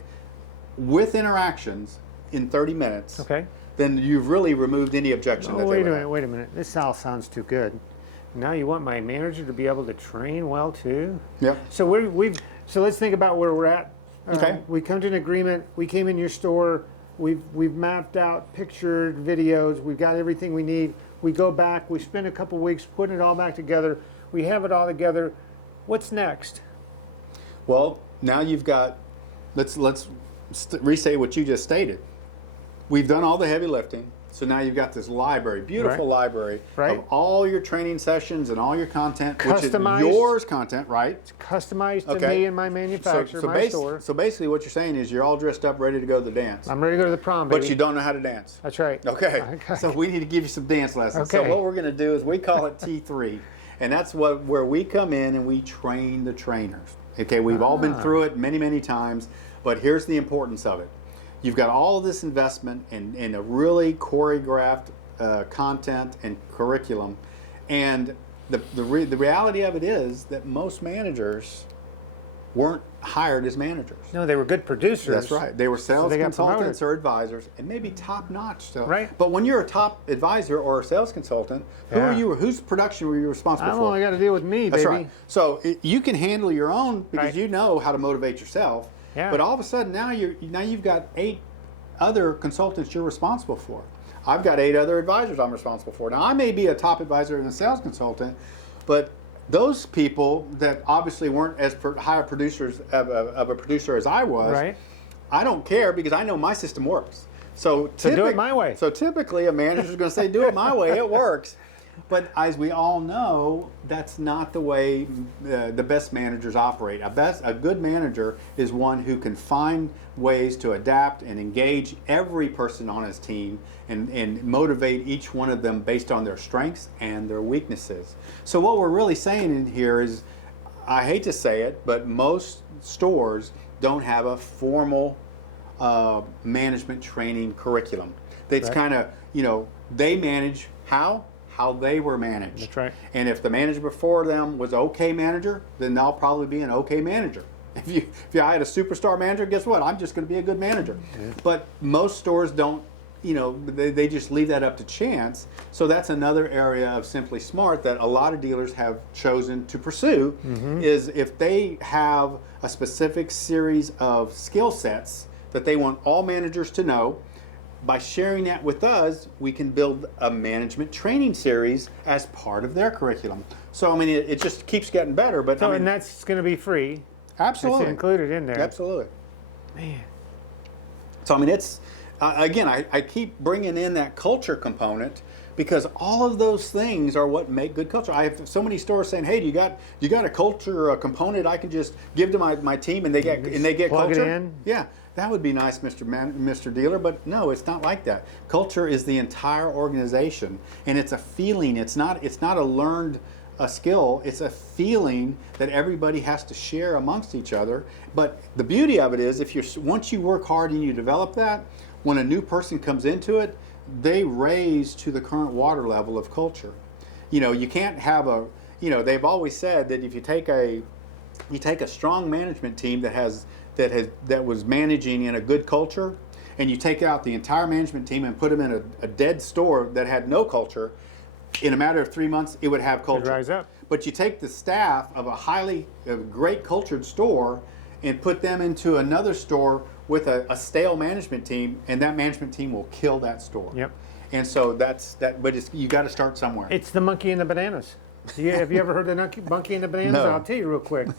with interactions in 30 minutes, Okay. then you've really removed any objection that Oh, they wait a would minute, have. wait a minute. This all sounds too good. Now you want my manager to be able to train well too? Yep. So so let's think about where we're at. Okay. We come to an agreement. We came in your store. We've mapped out pictured videos. We've got everything we need. We go back. We spend a couple weeks putting it all back together. We have it all together. What's next? Well, now you've got, let's restate what you just stated. We've done all the heavy lifting, so now you've got this library, beautiful Right. library Right. of all your training sessions and all your content, which is Customized. yours content, right? Customized to Okay. me and my manufacturer, my store. So basically what you're saying is you're all dressed up, ready to go to the dance, I'm ready to go to the prom, baby. but you don't know how to dance. That's right. Okay, so we need to give you some dance lessons. So Okay. what we're going to do is we call it T3, and that's where we come in and we train the trainers. Okay, we've all been through it many times, but here's the importance of it. You've got all of this investment in a really choreographed content and curriculum, and the reality of it is that most managers weren't hired as managers. No, they were good producers. That's right. They were sales they got consultants promoted. or advisors, and maybe top notch still. Right. But when you're a top advisor or a sales consultant, who Yeah. are you? Whose production were you responsible I've for? only got to deal with me, That's baby. right. So you can handle your own because Right. you know how to motivate yourself. Yeah. But all of a sudden now you've got 8 other consultants you're responsible for. I've got 8 other advisors I'm responsible for. Now I may be a top advisor and a sales consultant, but those people that obviously weren't as high producers of a producer as I was, Right. I don't care because I know my system works. So do it my way. So typically, a manager's going to say, "Do it my way." It works. But as we all know, that's not the way the best managers operate. A good manager is one who can find ways to adapt and engage every person on his team and motivate each one of them based on their strengths and their weaknesses. So what we're really saying in here is, I hate to say it, but most stores don't have a formal management training curriculum. It's kind of, they manage how they were managed. That's right. And if the manager before them was okay manager, then they'll probably be an okay manager. If you had a superstar manager, guess what? I'm just going to be a good manager. Yeah. But most stores don't, they just leave that up to chance. So that's another area of Simply Smart that a lot of dealers have chosen to pursue, is if they have a specific series of skill sets that they want all managers to know, by sharing that with us, we can build a management training series as part of their curriculum. So, I mean, it just keeps getting better. But so, and that's going to be free. Absolutely. It's included in there. Absolutely. Man. So, I mean, it's, again, I keep bringing in that culture component because all of those things are what make good culture. I have so many stores saying, "Hey, do you got a culture component I can just give to my team and they get plug culture?" it in. Yeah. That would be nice, Mr. Dealer, but no, it's not like that. Culture is the entire organization, and it's a feeling. It's not a learned skill. It's a feeling that everybody has to share amongst each other. But the beauty of it is, once you work hard and you develop that, when a new person comes into it, they raise to the current water level of culture. You can't have they've always said that if you take a strong management team that was managing in a good culture, and you take out the entire management team and put them in a dead store that had no culture, in a matter of 3 months, it would have culture. It'd rise up. But you take the staff of a great cultured store and put them into another store with a stale management team, and that management team will kill that store. Yep. And so that's that. But you got to start somewhere. It's the monkey and the bananas. Have you ever heard the monkey and the bananas? No. I'll tell you real quick.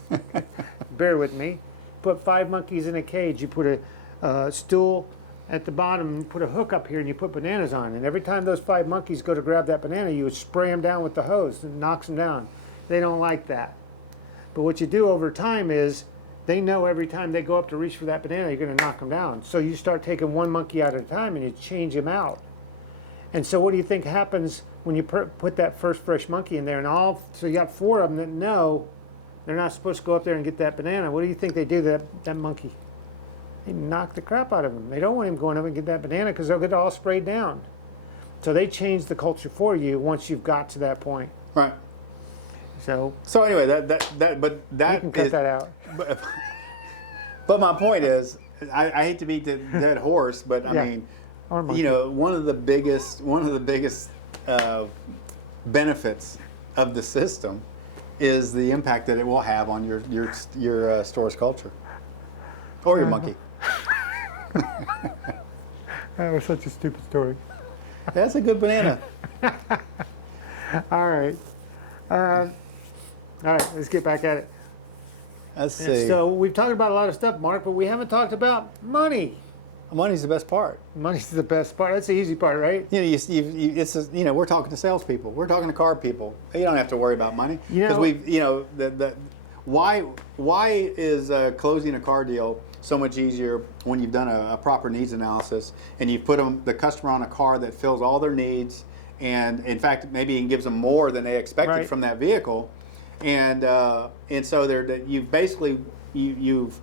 Bear with me. Put 5 monkeys in a cage. You put a stool at the bottom, put a hook up here, and you put bananas on. And every time those 5 monkeys go to grab that banana, you would spray them down with the hose and knocks them down. They don't like that. But what you do over time is they know every time they go up to reach for that banana, you're going to knock them down. So you start taking 1 monkey at a time and you change them out. And so what do you think happens when you put that first fresh monkey in there? So you got 4 of them that know they're not supposed to go up there and get that banana. What do you think they do to that monkey? They knock the crap out of him. They don't want him going up and get that banana because they'll get it all sprayed down. So they change the culture for you once you've got to that point. Right. So anyway, that you can cut that out. But my point is, I hate to beat the dead horse, but I mean, one of the biggest benefits of the system is the impact that it will have on your store's culture or your monkey. That was such a stupid story. That's a good banana. All right. All right, let's get back at it. Let's see. So we've talked about a lot of stuff, Mark, but we haven't talked about money. Money's the best part. Money's the best part. That's the easy part, right? We're talking to salespeople. We're talking to car people. You don't have to worry about money because why is closing a car deal so much easier when you've done a proper needs analysis and you've put the customer on a car that fills all their needs, and in fact maybe even gives them more than they expected from that vehicle, and so you've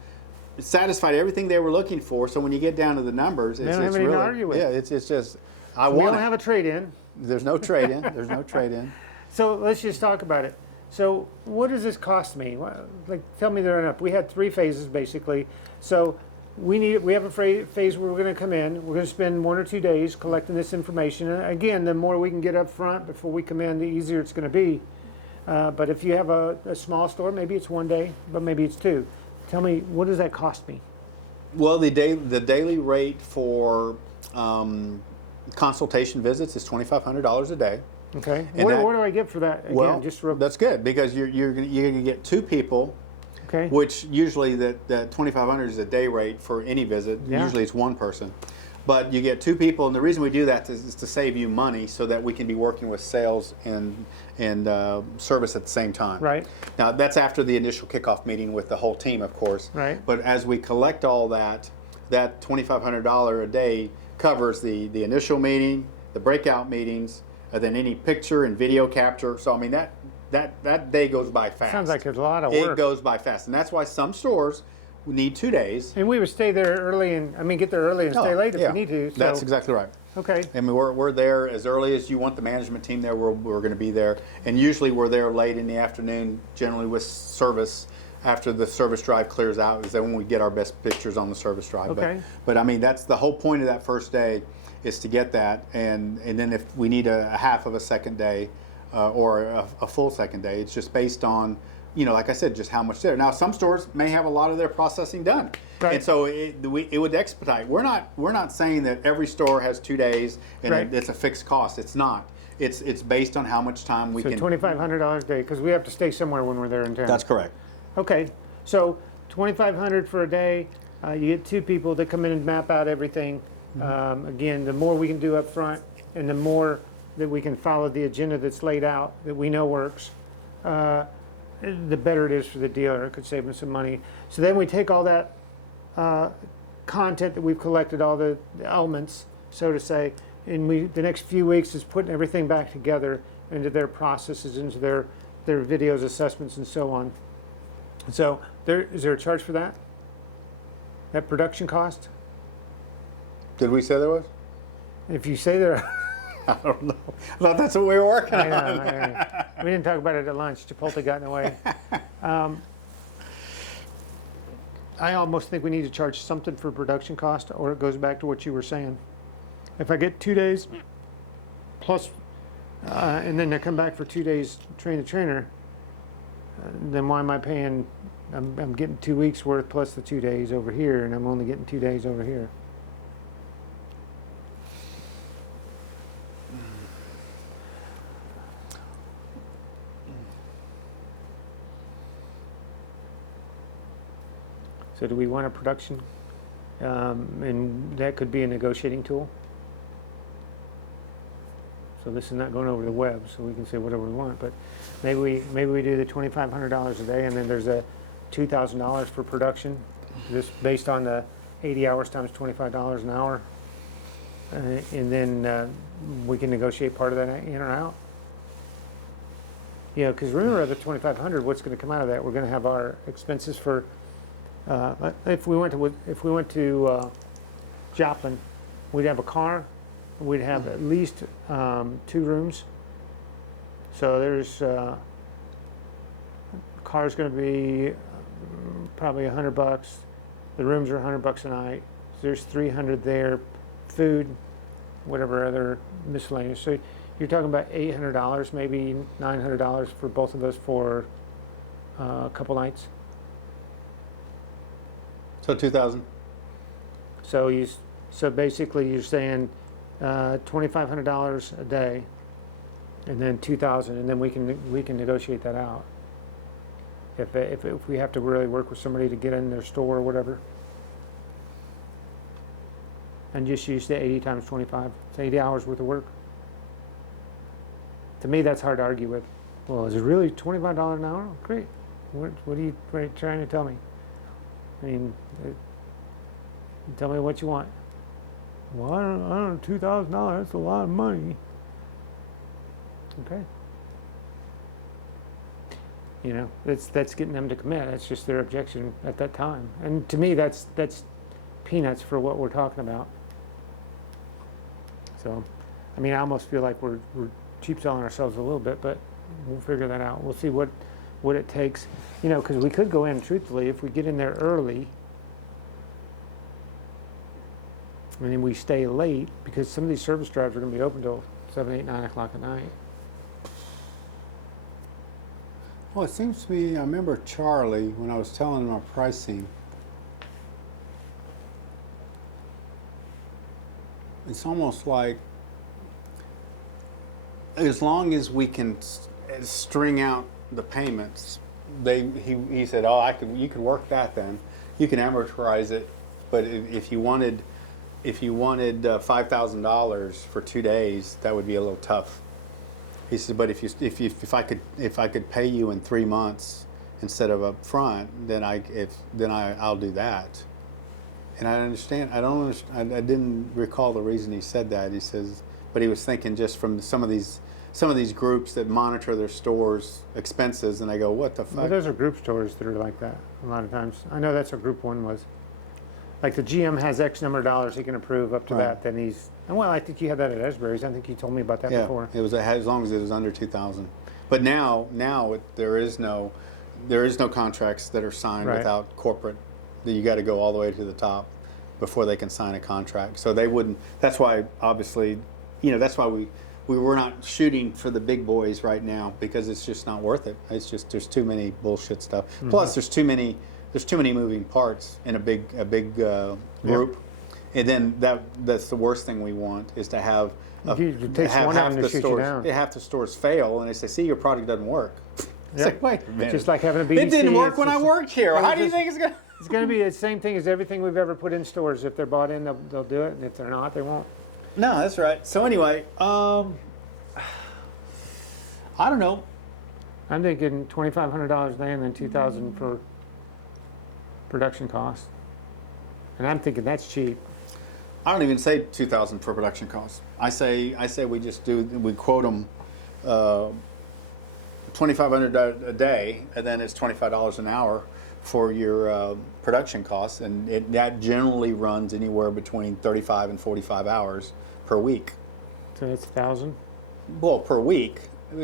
satisfied everything they were looking for. So when you get down to the numbers, it's really to argue with. Yeah, it's just we don't have a trade-in. There's no trade-in. There's no trade-in. So let's just talk about it. So what does this cost me? Tell me there enough. We had 3 phases basically. So we have a phase where we're going to come in. We're going to spend 1 or 2 days collecting this information. And again, the more we can get up front before we come in, the easier it's going to be. But if you have a small store, maybe it's 1 day, but maybe it's 2. Tell me, what does that cost me? Well, the daily rate for consultation visits is $2,500 a day. Okay. What do I get for that? Again, that's good because you're going to get 2 people. Okay. Which usually that $2,500 is a day rate for any visit. Yeah. Usually it's 1 person. But you get two people, and the reason we do that is to save you money, so that we can be working with sales and service at the same time. Right. Now that's after the initial kickoff meeting with the whole team, of course. Right. But as we collect all that, that $2,500 a day covers the initial meeting, the breakout meetings, and then any picture and video capture. So I mean that day goes by fast. Sounds like there's a lot of It work. goes by fast, and that's why some stores need 2 days. And we would stay there early and get there early and stay late if Yeah, we need to. So, that's exactly right. okay. I mean, we're there as early as you want the management team there. We're going to be there, and usually we're there late in the afternoon, generally with service. After the service drive clears out, is then when we get our best pictures on the service drive. Okay. But I mean, that's the whole point of that first day, is to get that, and then if we need a half of a second day, or a full second day, it's just based on, like I said, just how much there. Now, some stores may have a lot of their processing done, Right. and so it would expedite. We're not saying that every store has 2 days and Right. it's a fixed cost. It's not. It's based on how much time we So can. $2,500 a day, because we have to stay somewhere when we're there in town. That's correct. Okay, so $2,500 for a day. You get two people that come in and map out everything. Again, the more we can do up front, and the more that we can follow the agenda that's laid out that we know works, the better it is for the dealer. It could save us some money. So then we take all that content that we've collected, all the elements, so to say, and the next few weeks is putting everything back together into their processes, into their videos, assessments, and so on. So is there a charge for that? That production cost? Did we say there was? If you say there, I don't know. I thought that's what we were working I on. know, we didn't talk about it at lunch. Chipotle got in the way. I almost think we need to charge something for production cost, or it goes back to what you were saying. If I get 2 days plus, and then I come back for 2 days train the trainer, then why am I paying? I'm getting 2 weeks worth plus the 2 days over here, and I'm only getting 2 days over here. So do we want a production? And that could be a negotiating tool. So this is not going over the web, so we can say whatever we want. But maybe we do the $2,500 a day, and then there's a $2,000 for production, just based on the 80 hours times $25 an hour, and then we can negotiate part of that in or out. Because remember, the $2,500, what's going to come out of that? We're going to have our expenses for. If we went to Joplin, we'd have a car. We'd have at least 2 rooms. So there's car's going to be probably $100. The rooms are $100 a night. So there's $300 there. Food, whatever other miscellaneous. So you're talking about $800, maybe $900 for both of those for a couple nights. So 2,000. So basically you're saying $2,500 a day, and then 2,000, and then we can negotiate that out. If we have to really work with somebody to get in their store or whatever, and just use the 80 times 25, it's 80 hours worth of work. To me, that's hard to argue with. Well, is it really $25 an hour? Great. What are you trying to tell me? I mean, tell me what you want. Well, I don't know, $2,000, that's a lot of money. Okay. That's getting them to commit. That's just their objection at that time. And to me, that's peanuts for what we're talking about. So, I mean, I almost feel like we're cheap selling ourselves a little bit, but we'll figure that out. We'll see what it takes, because we could go in, truthfully, if we get in there early, and then we stay late, because some of these service drives are going to be open till 7, 8, 9 o'clock at night. Well, it seems to me, I remember Charlie, when I was telling him our pricing, it's almost like, as long as we can string out the payments, he said, you could work that then. You can amortize it, but if you wanted if you wanted $5,000 for 2 days, that would be a little tough. He said, but if I could pay you in 3 months instead of up front, then I'll do that. And I understand. I don't understand. I didn't recall the reason he said that. He says, but he was thinking just from some of these groups that monitor their stores' expenses, and I go, what the fuck? Well, those are group stores that are like that a lot of times. I know that's what Group 1 was. Like the GM has X number of dollars he can approve up to Right. that, then he's, and well, I think you had that at Esbury's. I think you told me about that Yeah, before. it was as long as it was under 2,000. But now there is no contracts that are signed Right. without corporate. You got to go all the way to the top before they can sign a contract. So they wouldn't. That's why, obviously, that's why we're not shooting for the big boys right now, because it's just not worth it. It's just there's too many bullshit stuff. Plus, there's too many moving parts in a big group. And then that's the worst thing we want is to have It takes have one of half them the to shoot you stores down. half the stores fail, and they say, see, your product doesn't work. It's Yep. like, wait a minute. Just like having a BDC. it didn't work it's when I just- worked here. well, How it's do you just- think it's gonna? It's going to be the same thing as everything we've ever put in stores. If they're bought in, they'll do it, and if they're not, they won't. No, that's right. So anyway, I don't know. I'm thinking $2,500 a day and then $2,000 for production costs. And I'm thinking that's cheap. I don't even say 2,000 for production costs. I say we just we quote them $2,500 a day, and then it's $25 an hour for your production costs, and that generally runs anywhere between 35 and 45 hours per week. So that's 1,000. Well, per week. All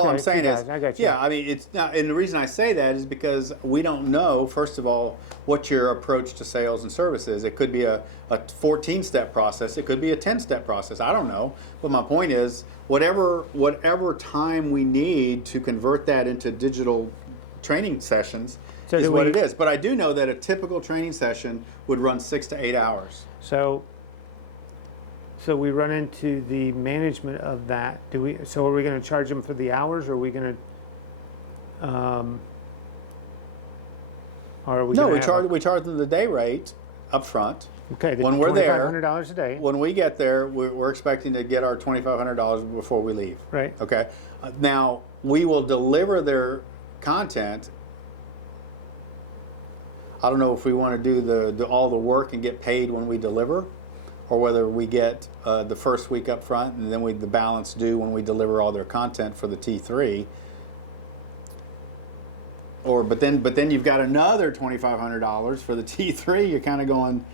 okay, I'm saying is, 2,000, I got you. yeah. I mean, it's not, and the reason I say that is because we don't know, first of all, what your approach to sales and service is. It could be a 14-step process. It could be a 10-step process. I don't know. But my point is, whatever time we need to convert that into digital training sessions So is do what we- it is. But I do know that a typical training session would run 6 to 8 hours. So we run into the management of that. So are we going to charge them for the hours, or are we going to, or are we No, gonna we have charge them the day rate up front. okay, the when we're there, $2,500 a day, When we get there, we're expecting to get our $2,500 before we leave. right? Okay. Now we will deliver their content. I don't know if we want to do all the work and get paid when we deliver, or whether we get the first week up front and then the balance due when we deliver all their content for the T3. But then you've got another $2,500 for the T3. You're kind of going,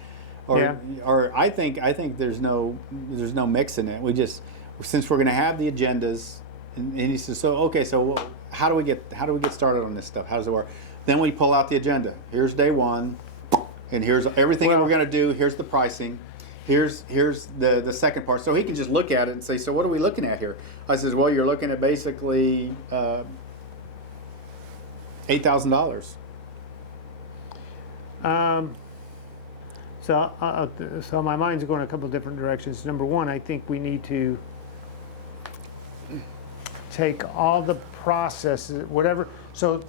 Yeah. or I think there's no mix in it. We just, since we're going to have the agendas, and he says, so how do we get started on this stuff? How does it work? Then we pull out the agenda. Here's day one, and here's everything that we're going to do. Here's the pricing. Here's the second part. So he can just look at it and say, so what are we looking at here? I says, well, you're looking at basically $8,000. So my mind's going a couple different directions. Number one, I think we need to take all the processes, whatever. So